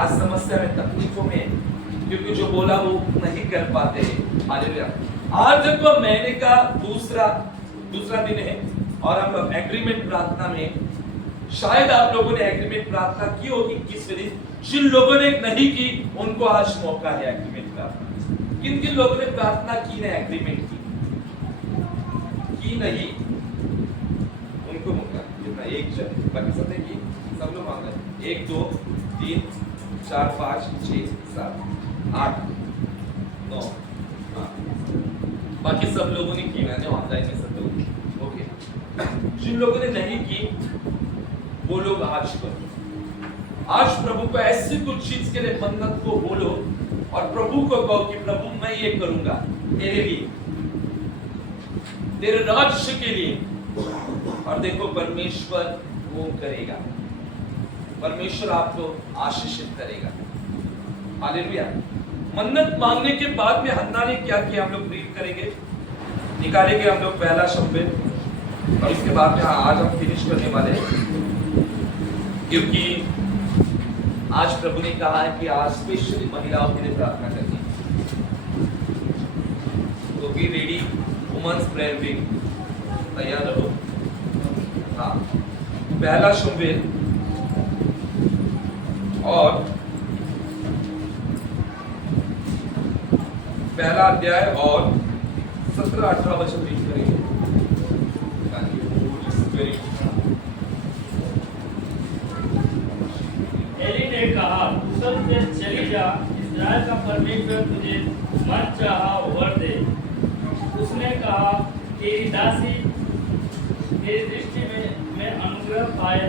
आज समस्या में, तकलीफों में, क्योंकि जो बोला वो नहीं कर पाते हैं। हालेलुया। आज देखो महीने का दूसरा दिन है और हम लोग एग्रीमेंट प्रार्थना में, शायद आप लोगों ने एग्रीमेंट प्रार्थना की होगी 21वें दिन। जिन लोगों ने नहीं की उनको आज मौका है एग्रीमेंट प्रार्थना। किन किन लोगों ने प्रार्थना की नहीं, एग्रीमेंट की नहीं, उनको मौका जितना एक जन, बाकी सबने की, सब लोग मांग रहे 1 2 3 4 5 6 7 8 9, बाकी सब लोगों ने की, मैंने ऑनलाइन में सब लोग। ओके, जिन लोगों ने नहीं की वो लोग आज करो। आज प्रभु को ऐसी कुछ चीज के लिए मन्नत को बोलो और प्रभु को कहो कि प्रभु मैं ये करूंगा तेरे लिए, तेरे राज्य के लिए। और देखो परमेश्वर वो करेगा, परमेश्वर आपको आशीषित करेगा। हालेलुया। मन्नत मांगने के बाद में हन्ना ने क्या किया, हम लोग रीड करेंगे, निकालेंगे हम लोग पहला शमूएल, और इसके बाद में आज हम फिनिश करने वाले हैं, क्योंकि आज प्रभु ने कहा है कि आज स्पेशली महिलाओं के लिए प्रार्थना करनी है। तो be ready, women's prayer wing, तैयार रहो। हाँ, पहला शमूएल और पहला अध्याय और 17-18 वचन रीड करेंगे। एली ने कहा, सब से चली जा, इस्राएल का परमेश्वर तुझे मन चाहा वर दे। उसने कहा, तेरी दासी तेरी दृष्टि में अनुग्रह पाए।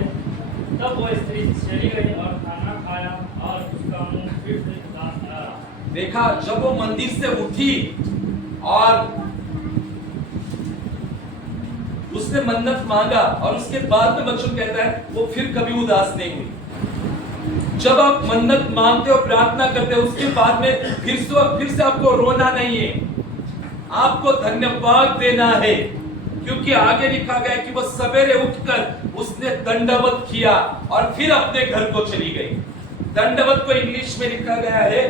तब वो स्त्री चली गई और खाना खाया और उसका मुंह फिर से उदास न रहा। देखा, जब वो मंदिर से उठी और उसने मन्नत मांगा और उसके बाद में बच्चों कहता है वो फिर कभी उदास नहीं हुई। जब आप मन्नत मांगते हो, प्रार्थना करते हो, उसके बाद में फिर से आपको रोना नहीं है, आपको धन्यवाद देना है। क्योंकि आगे लिखा गया कि वो सवेरे उठकर उसने दंडवत किया और फिर अपने घर को चली गई। दंडवत को इंग्लिश में लिखा गया है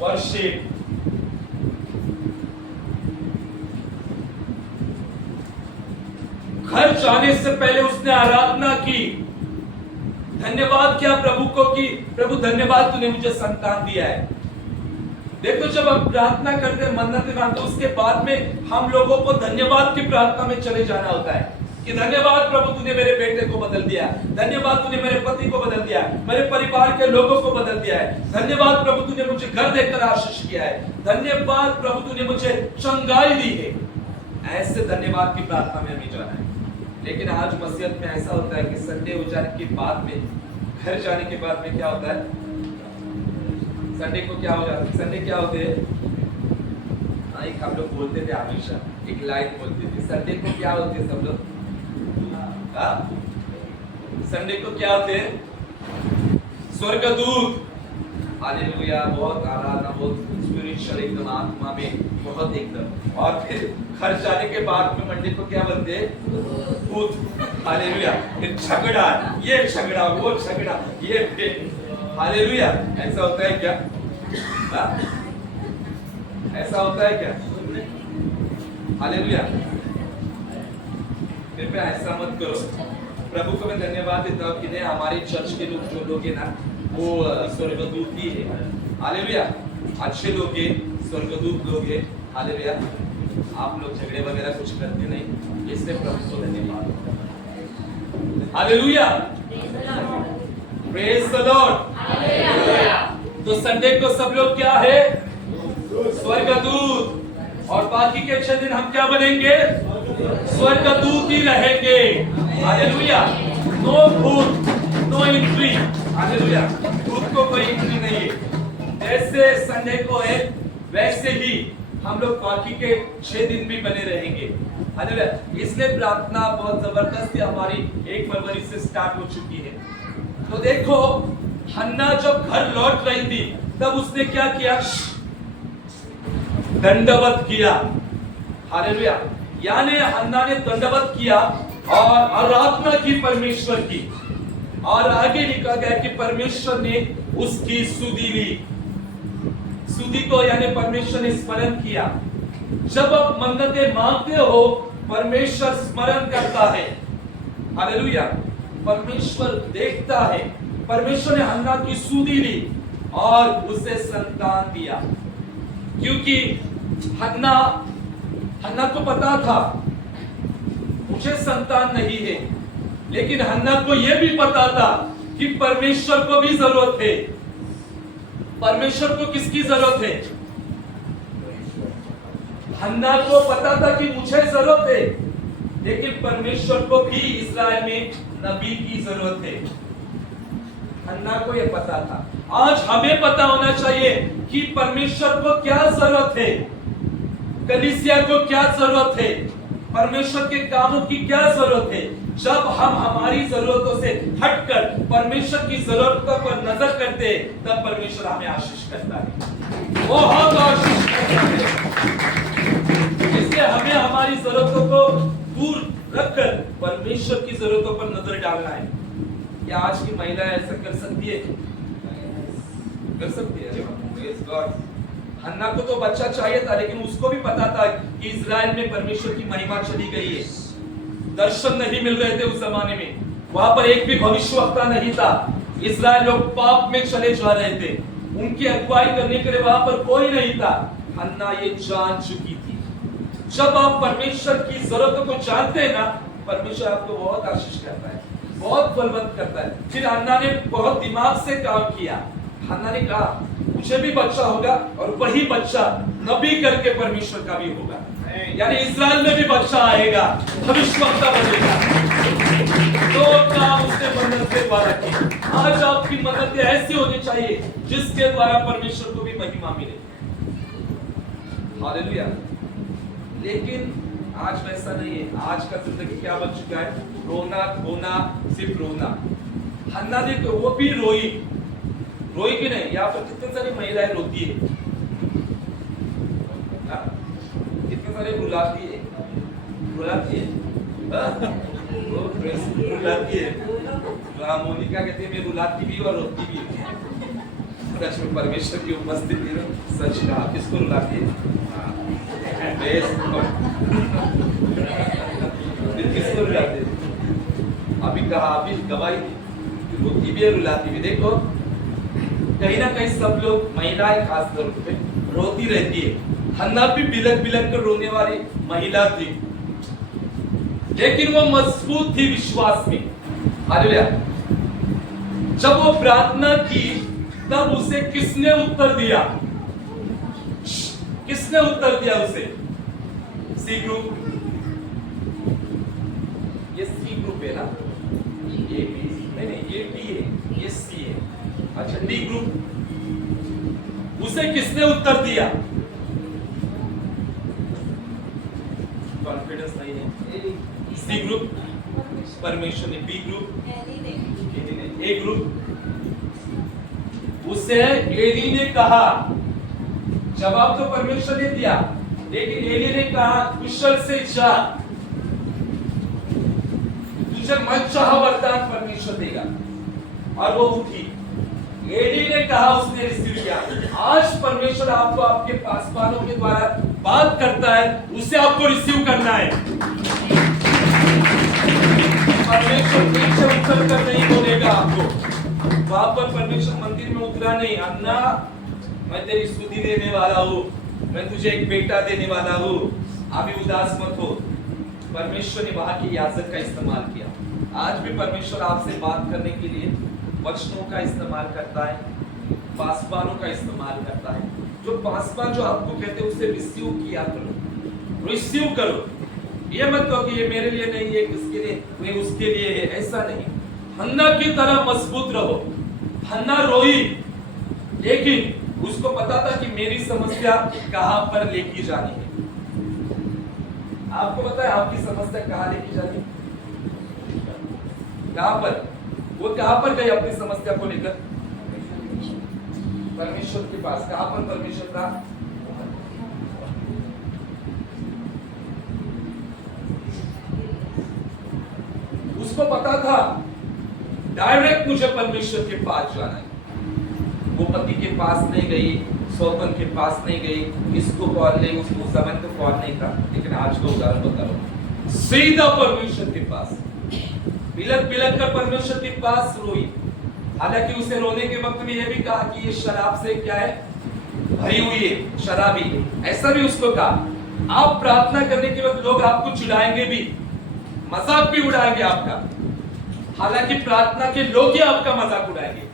वर्शिप। घर जाने से पहले उसने आराधना की, धन्यवाद किया प्रभु को कि प्रभु धन्यवाद तूने मुझे संतान दिया है। देखो, जब हम प्रार्थना करते हैं, मन्नत मांगते, उसके बाद में हम लोगों को धन्यवाद की प्रार्थना में चले जाना होता है कि धन्यवाद प्रभु तूने मेरे बेटे को बदल दिया, धन्यवाद तूने मेरे पति को बदल दिया, मेरे परिवार के लोगों को बदल दिया है, धन्यवाद प्रभु तूने मुझे घर देकर आशीष किया है, धन्यवाद प्रभु तूने मुझे चंगाई दी है। ऐसे धन्यवाद की प्रार्थना में हमें जाना है। लेकिन आज मसीहत में ऐसा होता है कि संडे हो जाने के बाद में, घर जाने के बाद में क्या होता है, संडे को क्या हो जाता है, संडे क्या होते हैं, एक हम लोग बोलते थे हमेशा, एक लाइन बोलते थे, संडे को क्या होते हैं सब लोग, संडे को क्या होते हैं, स्वर्गदूत। हालेलुया, बहुत आराधना, बहुत स्पिरिचुअल, एकदम आत्मा में बहुत एकदम। और फिर घर जाने के बाद में मंडे को क्या बनते हैं, भूत। हालेलुया, झगड़ा, ये झगड़ा, वो झगड़ा, ये फिर। हालेलुया, ऐसा होता है क्या? ऐसा होता है क्या? हालेलुया। कृपया ऐसा मत करो। प्रभु को मैं धन्यवाद देता हूँ कि नहीं, हमारी चर्च के लोग जो लोग हैं ना, वो स्वर्गदूत ही है। हालेलुया, अच्छे लोग हैं, स्वर्गदूत लोग हैं। हालेलुया, आप लोग झगड़े वगैरह कुछ करते नहीं, इसलिए प्रभु को धन्यवाद। Hallelujah, praise the Lord. तो संडे को सब लोग क्या है, स्वर्गदूत, और बाकी के 6 दिन हम क्या बनेंगे, स्वर्गदूत ही रहेंगे। हालेलुया, नो भूत, नो एंट्री। हालेलुया, भूत को कोई इंजरी नहीं है। जैसे संडे को है वैसे ही हम लोग बाकी के 6 दिन भी बने रहेंगे। हालेलुया। इसलिए प्रार्थना बहुत जबरदस्त हमारी 1 फरवरी से स्टार्ट हो चुकी है। तो देखो हन्ना जब घर लौट रही थी तब उसने क्या किया? दंडवत किया। हालेलुया। यानी हन्ना ने दंडवत किया और आराधना की परमेश्वर की, और आगे लिखा गया कि परमेश्वर ने उसकी सुधि ली। सुधि को यानी परमेश्वर ने स्मरण किया। जब आप मन्नतें मांगते हो परमेश्वर स्मरण करता है। हालेलुया। परमेश्वर देखता है। परमेश्वर ने हन्ना की सुधि ली और उसे संतान दिया, क्योंकि हन्ना को पता था मुझे संतान नहीं है, लेकिन हन्ना को यह भी पता था कि परमेश्वर को भी जरूरत है। परमेश्वर को किसकी जरूरत है? हन्ना को पता था कि मुझे जरूरत है, लेकिन परमेश्वर को भी इस्राएल में नबी की जरूरत है। हन्ना को यह पता था। आज हमें पता होना चाहिए कि परमेश्वर को क्या जरूरत है, कलीसिया को क्या जरूरत है, परमेश्वर के कामों की क्या जरूरत है। जब हम हमारी जरूरतों से हटकर परमेश्वर की जरूरतों पर नजर करते हैं तब परमेश्वर हमें आशीष करता है, बहुत आशीष करता है। इसलिए हमें हमारी जरूरतों को दूर रखकर परमेश्वर की जरूरतों पर नजर डालना है। क्या आज की महिला ऐसा कर सकती है? कर सकती है। Praise God. हन्ना को तो बच्चा चाहिए था, लेकिन उसको भी पता था कि इज़राइल में परमेश्वर की महिमा चली गई है। दर्शन नहीं मिल रहे थे उस जमाने में, वहां पर एक भी भविष्यवक्ता नहीं था। इज़राइल लोग पाप में चले जा रहे थे, उनकी अगुवाई करने के लिए वहां पर कोई नहीं था। हन्ना ये जान चुकी थी। जब आप परमेश्वर की जरूरतों को जानते हैं ना, परमेश्वर आपको बहुत आशीष करता है, बहुत बलवंत करता है। फिर हन्ना ने बहुत दिमाग से काम किया। हन्ना ने कहा मुझे भी बच्चा होगा और वही बच्चा नबी करके परमेश्वर का भी होगा, यानी इज़राइल में भी बच्चा आएगा, भविष्यवक्ता बनेगा। तो काम उसने मन्नत के द्वारा की। आज आपकी मन्नतें ऐसी होनी चाहिए जिसके द्वारा परमेश्वर को भी महिमा मिले। हालेलुया। लेकिन आज वैसा नहीं है। आज का जिंदगी क्या बन चुका है? रोना धोना, सिर्फ रोना। हन्ना ने तो वो भी रोई कि नहीं? यहाँ पर कितने सारी महिलाएं रोती है, कितने सारे रुलाती है, रुलाती है, रुलाती है। मोनिका कहती है मैं रुलाती भी और रोती भी। सच में परमेश्वर की उपस्थिति में सच कहा। किसको रुलाती है? किसको रुलाते? अभी कहा, अभी गवाही दी, रोती भी है रुलाती भी। देखो कहीं ना कहीं सब लोग, महिलाएं खास तौर पे रोती रहती है। हन्ना भी बिलक बिलक कर रोने वाली महिला थी, लेकिन वो मजबूत थी विश्वास में। हालेलुया। जब वो प्रार्थना की तब उसे किसने उत्तर दिया? किसने उत्तर दिया उसे? C group. ये सी ग्रुप है ना? ये बी नहीं, ये डी है, ये सी है। अच्छा, डी ग्रुप। उसे किसने उत्तर दिया? कॉन्फिडेंस नहीं है। सी ग्रुप परमेश्वर ने, बी ग्रुप ए ग्रुप। उसे एली ने कहा, जवाब तो परमेश्वर ने दिया, लेकिन एली ने कहा कुशल से जा, तुझे मनचाहा वरदान परमेश्वर देगा। और वो उठी। एली ने कहा, उसने रिसीव किया। आज परमेश्वर आपको आपके पासवानों के द्वारा बात करता है, उसे आपको रिसीव करना है। परमेश्वर पीछे उतर कर नहीं बोलेगा आपको। वहां पर परमेश्वर मंदिर में उतरा नहीं, अन्ना मैं तेरी स्तुति देने वाला हूँ, मैं तुझे एक बेटा देने वाला हूँ, अभी उदास मत हो। परमेश्वर ने वहां के याजक का इस्तेमाल किया। आज भी परमेश्वर आपसे बात करने के लिए वचनों का इस्तेमाल करता है, पासवानों का इस्तेमाल करता है। जो पासवान जो आपको कहते हैं उसे रिसीव किया करो, रिसीव करो। ये मत कहो कि ये मेरे लिए नहीं है, किसके लिए, वे उसके लिए है, ऐसा नहीं। हन्ना की तरह मजबूत रहो। हन्ना रोई, लेकिन उसको पता था कि मेरी समस्या कहां पर लेके जानी है। आपको पता है आपकी समस्या कहां लेके जानी है? कहां पर? वो कहां पर गई अपनी समस्या को लेकर? परमेश्वर के पास। कहां पर परमेश्वर था? उसको पता था डायरेक्ट मुझे परमेश्वर के पास जाना है। वो पति के पास नहीं गई, सौतन के पास नहीं गई, इसको कॉल नहीं, उसको समय तो कॉल नहीं था, लेकिन आज का उदाहरण बता रहा हूं, सीधा परमेश्वर के पास बिलक बिलक कर परमेश्वर के पास रोई। हालांकि उसे रोने के वक्त में यह भी कहा कि ये शराब से क्या है, भरी हुई है, शराबी, ऐसा भी उसको कहा। आप प्रार्थना करने के वक्त लोग आपको चिढ़ाएंगे भी, मजाक भी उड़ाएंगे आपका, हालांकि प्रार्थना के लोग ही आपका मजाक उड़ाएंगे।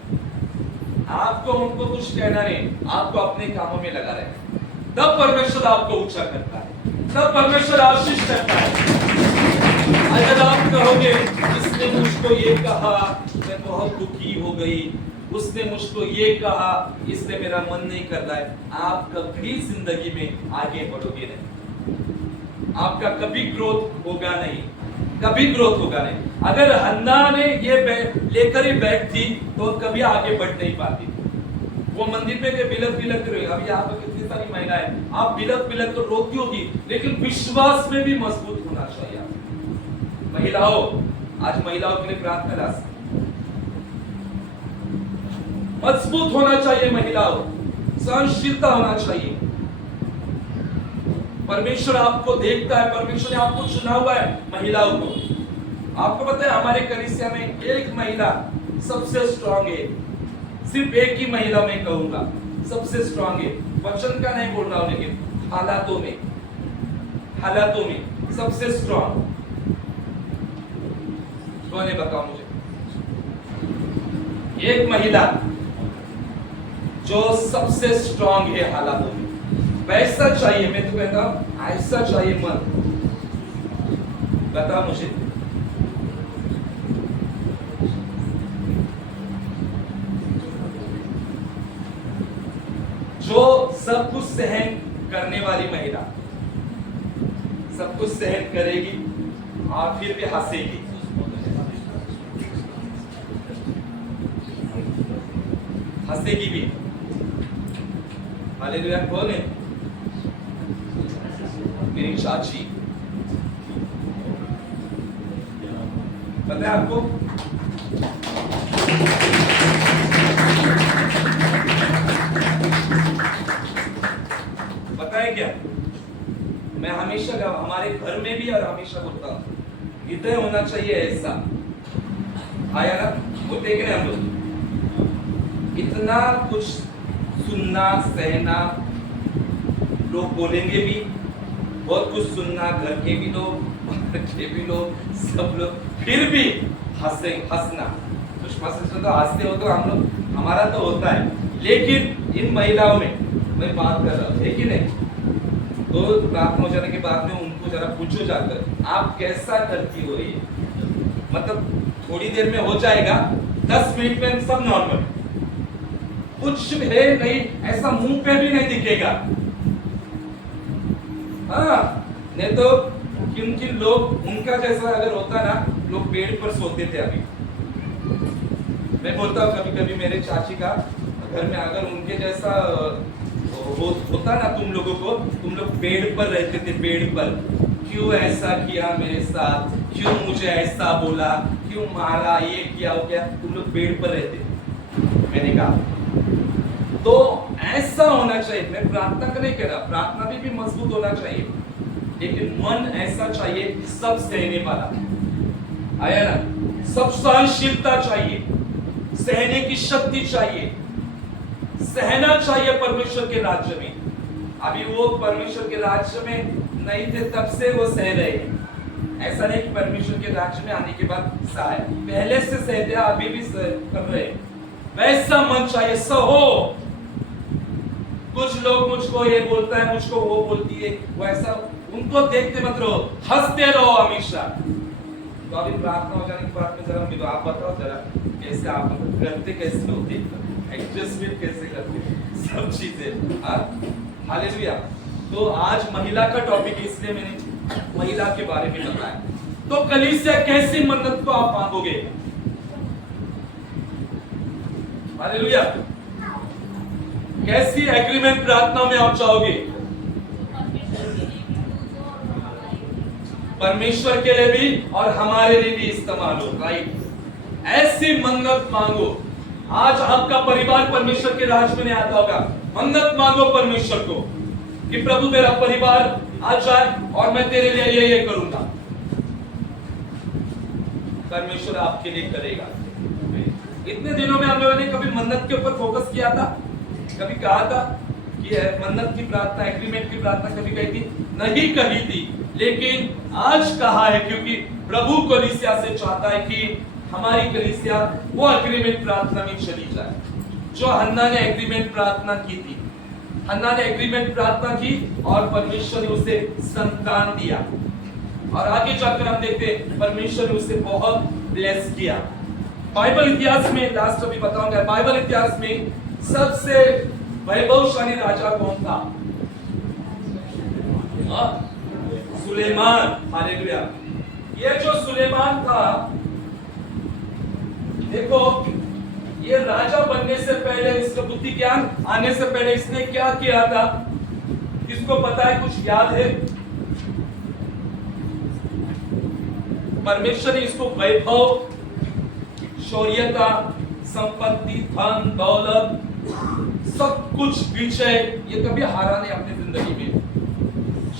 आपको उनको कुछ कहना नहीं, आपको अपने कामों में लगा रहे, तब परमेश्वर आपको ऊंचा करता है, तब परमेश्वर आशीष करता है। अगर आप कहोगे इसने मुझको ये कहा, मैं बहुत दुखी हो गई, उसने मुझको ये कहा, इसलिए मेरा मन नहीं कर रहा है, आप कभी जिंदगी में आगे बढ़ोगे नहीं, आपका कभी ग्रोथ होगा नहीं, कभी ग्रोथ होगा नहीं। अगर हन्ना ने ये लेकर ही बैठती तो कभी आगे बढ़ नहीं पाती। वो मंदिर में के बिलक बिलक रहे। अभी यहाँ पर कितनी सारी महिलाएं, आप बिलक बिलक तो रोती होगी, लेकिन विश्वास में भी मजबूत होना चाहिए। महिलाओं, आज महिलाओं के लिए प्रार्थना, मजबूत होना चाहिए महिलाओं, सहनशीलता होना चाहिए। परमेश्वर आपको देखता है, परमेश्वर ने आपको चुना हुआ है महिलाओं को। आपको पता है हमारे कलीसिया में एक महिला सबसे स्ट्रांग है, सिर्फ एक ही महिला मैं कहूंगा सबसे स्ट्रांग है, वचन का नहीं बोल रहा हूं, लेकिन हालातों में सबसे स्ट्रांग कौन है बताओ मुझे? एक महिला जो सबसे स्ट्रांग है हालातों में। वैसा चाहिए, मैं तो कहता हूं ऐसा चाहिए मन। बता मुझे, जो सब कुछ सहन करने वाली महिला, सब कुछ सहन करेगी और फिर भी हंसेगी, हंसेगी भी। हालेलुया। कौन है? मेरी चाची। पता है आपको, पता है क्या, मैं हमेशा हमारे घर में भी और हमेशा बोलता हूं, हृदय होना चाहिए ऐसा। आया ना, बोलते कि नहीं हम लोग, इतना कुछ सुनना सहना, लोग बोलेंगे भी, बहुत कुछ सुनना, घर के भी लोग, बाहर के भी लोग, सब लोग, फिर भी हंसना। कुछ तो हंसते हो तो हम लोग, हमारा तो होता है, लेकिन इन महिलाओं में मैं बात कर रहा हूँ, है कि नहीं? तो प्रार्थना हो जाने के बाद में उनको जरा पूछो जाकर, आप कैसा करती हो ये? मतलब थोड़ी देर में हो जाएगा, 10 मिनट में सब नॉर्मल, कुछ है नहीं, ऐसा मुंह पे भी नहीं दिखेगा। हाँ, नहीं तो किन किन लोग उनका जैसा अगर होता ना, लोग पेड़ पर सोते थे। अभी मैं बोलता हूँ कभी कभी मेरे चाची का घर में अगर उनके जैसा होता ना तुम लोगों को, तुम लोग पेड़ पर रहते थे, पेड़ पर। क्यों ऐसा किया मेरे साथ, क्यों मुझे ऐसा बोला, क्यों मारा, ये किया वो क्या, तुम लोग पेड़ पर रहते। मैंने कहा तो ऐसा होना चाहिए। मैं प्रार्थना का नहीं कह रहा, प्रार्थना भी मजबूत होना चाहिए, लेकिन मन ऐसा चाहिए सब सहने वाला। आया ना, सब सहनशीलता चाहिए, सहने की शक्ति चाहिए, सहना चाहिए परमेश्वर के राज्य में। अभी वो परमेश्वर के राज्य में नहीं थे, तब से वो सह रहे हैं। ऐसा नहीं कि परमेश्वर के राज्य में आने के बाद सहाय, पहले से सहते, अभी भी कर रहे। वैसा मन चाहिए, सहो। कुछ लोग मुझको ये बोलता है, मुझको वो बोलती है, वैसा उनको देखते मत रहो, हंसते रहो हमेशा। तो अभी प्रार्थना हो जाने के बाद में जरा आप बताओ जरा कैसे आप करते, कैसे होते, एडजस्टमेंट कैसे करते हैं सब चीजें। हालेलुया। तो आज महिला का टॉपिक है, इसलिए मैंने महिला के बारे में बताया। तो कलीसिया कैसी मन्नत को आप मांगोगे? हालेलुया। कैसी एग्रीमेंट प्रार्थना में आप चाहोगे? परमेश्वर के लिए भी और हमारे लिए भी इस्तेमाल हो, राइट? ऐसी मन्नत मांगो। आज आपका परिवार परमेश्वर के राज में नहीं आता होगा, मन्नत मांगो परमेश्वर को कि प्रभु मेरा परिवार आ जाए और मैं तेरे लिए ये करूंगा। परमेश्वर आपके लिए करेगा। इतने दिनों में हम लोगों ने कभी मन्नत के ऊपर फोकस किया था? कभी कहा था कि मन्नत की प्रार्थना, एग्रीमेंट की प्रार्थना कभी कही थी? नहीं कही थी, लेकिन आज कहा है, क्योंकि प्रभु कलीसिया से चाहता है कि हमारी कलीसिया वो एग्रीमेंट प्रार्थना में चली जाए जो हन्ना ने एग्रीमेंट प्रार्थना की थी। हन्ना ने एग्रीमेंट प्रार्थना की और परमेश्वर ने उसे संतान दिया, और आगे जाकर हम देखते हैं परमेश्वर ने उसे बहुत ब्लेस किया। बाइबल इतिहास में, लास्ट अभी बताऊंगा, बाइबल इतिहास में सबसे वैभवशाली राजा कौन था? सुलेमान। हालेलुया। ये जो सुलेमान था, देखो, ये राजा बनने से पहले, इसका बुद्धि ज्ञान आने से पहले इसने क्या किया था? किसको पता है? कुछ याद है? परमेश्वर ने इसको वैभव, शौर्यता, संपत्ति, धन, दौलत, सब कुछ विजय, ये कभी हारा नहीं अपनी जिंदगी में,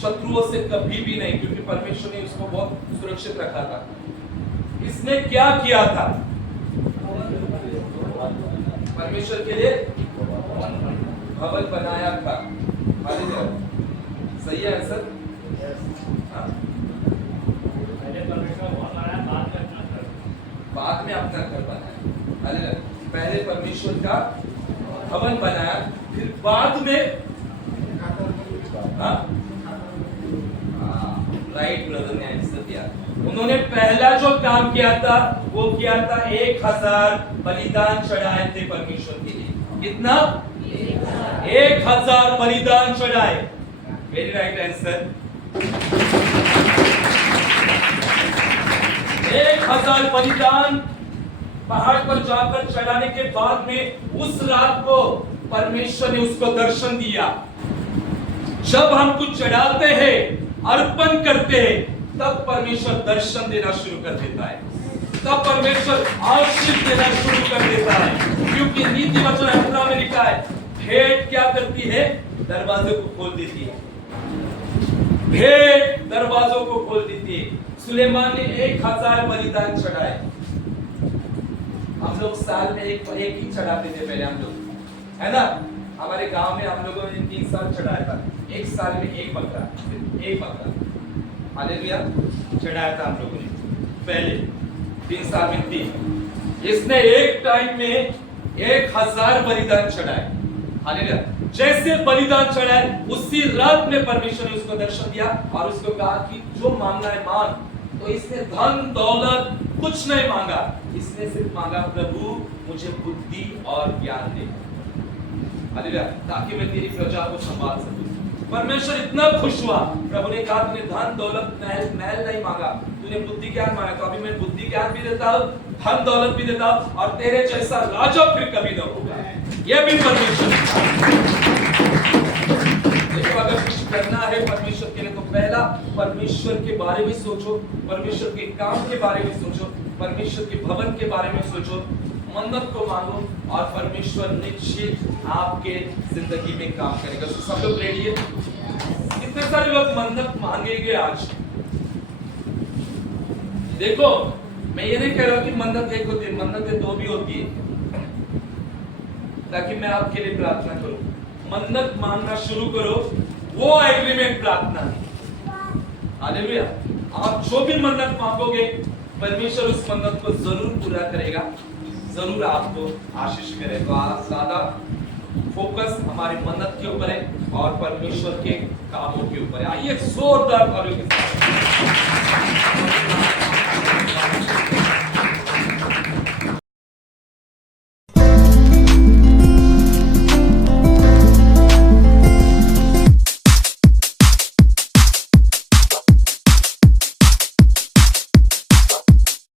शत्रुओं से कभी भी नहीं, क्योंकि परमेश्वर ने उसको बहुत सुरक्षित रखा था। इसने क्या किया था? परमेश्वर के लिए भवन बनाया था। सही है आंसर? बाद में अपना घर बनाया। पहले परमेश्वर का भवन बनाया, फिर बाद में राइट ब्रदर ने आंसर दिया। उन्होंने पहला जो काम किया था वो किया था 1000 बलिदान चढ़ाए थे परमेश्वर के लिए। कितना? 1000 बलिदान चढ़ाए। Very right answer. 1000 बलिदान पहाड़ पर जाकर चढ़ाने के बाद में उस रात को परमेश्वर ने उसको दर्शन दिया। जब हम कुछ चढ़ाते हैं, अर्पण करते हैं, तब परमेश्वर दर्शन देना शुरू कर देता है, तब परमेश्वर आशीष देना शुरू कर देता है। क्योंकि नीति वचन 18 में लिखा है, भेंट क्या करती है? दरवाजे को खोल देती है। भेंट दरवाजों को खोल देती है। सुलेमान ने 1000 बलिदान चढ़ाए। हम लोग साल में एक ही चढ़ाते थे पहले, हम लोग, है ना? हमारे गांव में हम लोगों ने 3 साल चढ़ाया था। एक साल में एक बकरा, हालेलुया, चढ़ाया था हम लोगों ने पहले। 3 साल में 3। इसने एक टाइम में 1000 बलिदान चढ़ाए। हालेलुया। जैसे बलिदान चढ़ाए, उसी रात में परमेश्वर ने उसको दर्शन दिया और उसको कहा कि जो मांगना है मांग। तो इसने धन दौलत कुछ नहीं मांगा, इसने सिर्फ मांगा, प्रभु मुझे बुद्धि और ज्ञान दे, हालेलुया, ताकि मैं तेरी प्रजा को संभाल सकूं। परमेश्वर इतना खुश हुआ। प्रभु ने कहा, तूने धन दौलत महल नहीं मांगा, तूने बुद्धि ज्ञान मांगा, तो अभी मैं बुद्धि ज्ञान भी देता हूं, धन दौलत भी देता हूं, और तेरे जैसा राजा फिर कभी न होगा। यह भी परमेश्वर। देखो, अगर कुछ करना है परमेश्वर के लिए, तो पहला परमेश्वर के बारे में सोचो, परमेश्वर के काम के बारे में सोचो, परमेश्वर के भवन के बारे में सोचो, मन्नत को मांगो, और परमेश्वर निश्चित आपके जिंदगी में काम करेगा। तो सब लोग रेडी है? कितने सारे लोग मन्नत मांगेंगे आज? देखो, मैं ये नहीं कह रहा हूं कि मन्नत एक होती है, मन्नतें 2 भी होती है, ताकि मैं आपके लिए प्रार्थना करूं। मन्नत मांगना शुरू करो, वो एग्रीमेंट प्रार्थना है। हालेलुया। आप जो भी मन्नत मांगोगे, परमेश्वर उस मन्नत को जरूर पूरा करेगा, जरूर आपको आशीष करेगा। तो आज ज्यादा फोकस हमारी मन्नत के ऊपर है और परमेश्वर के कामों के ऊपर है। आइए जोरदार तालियों के साथ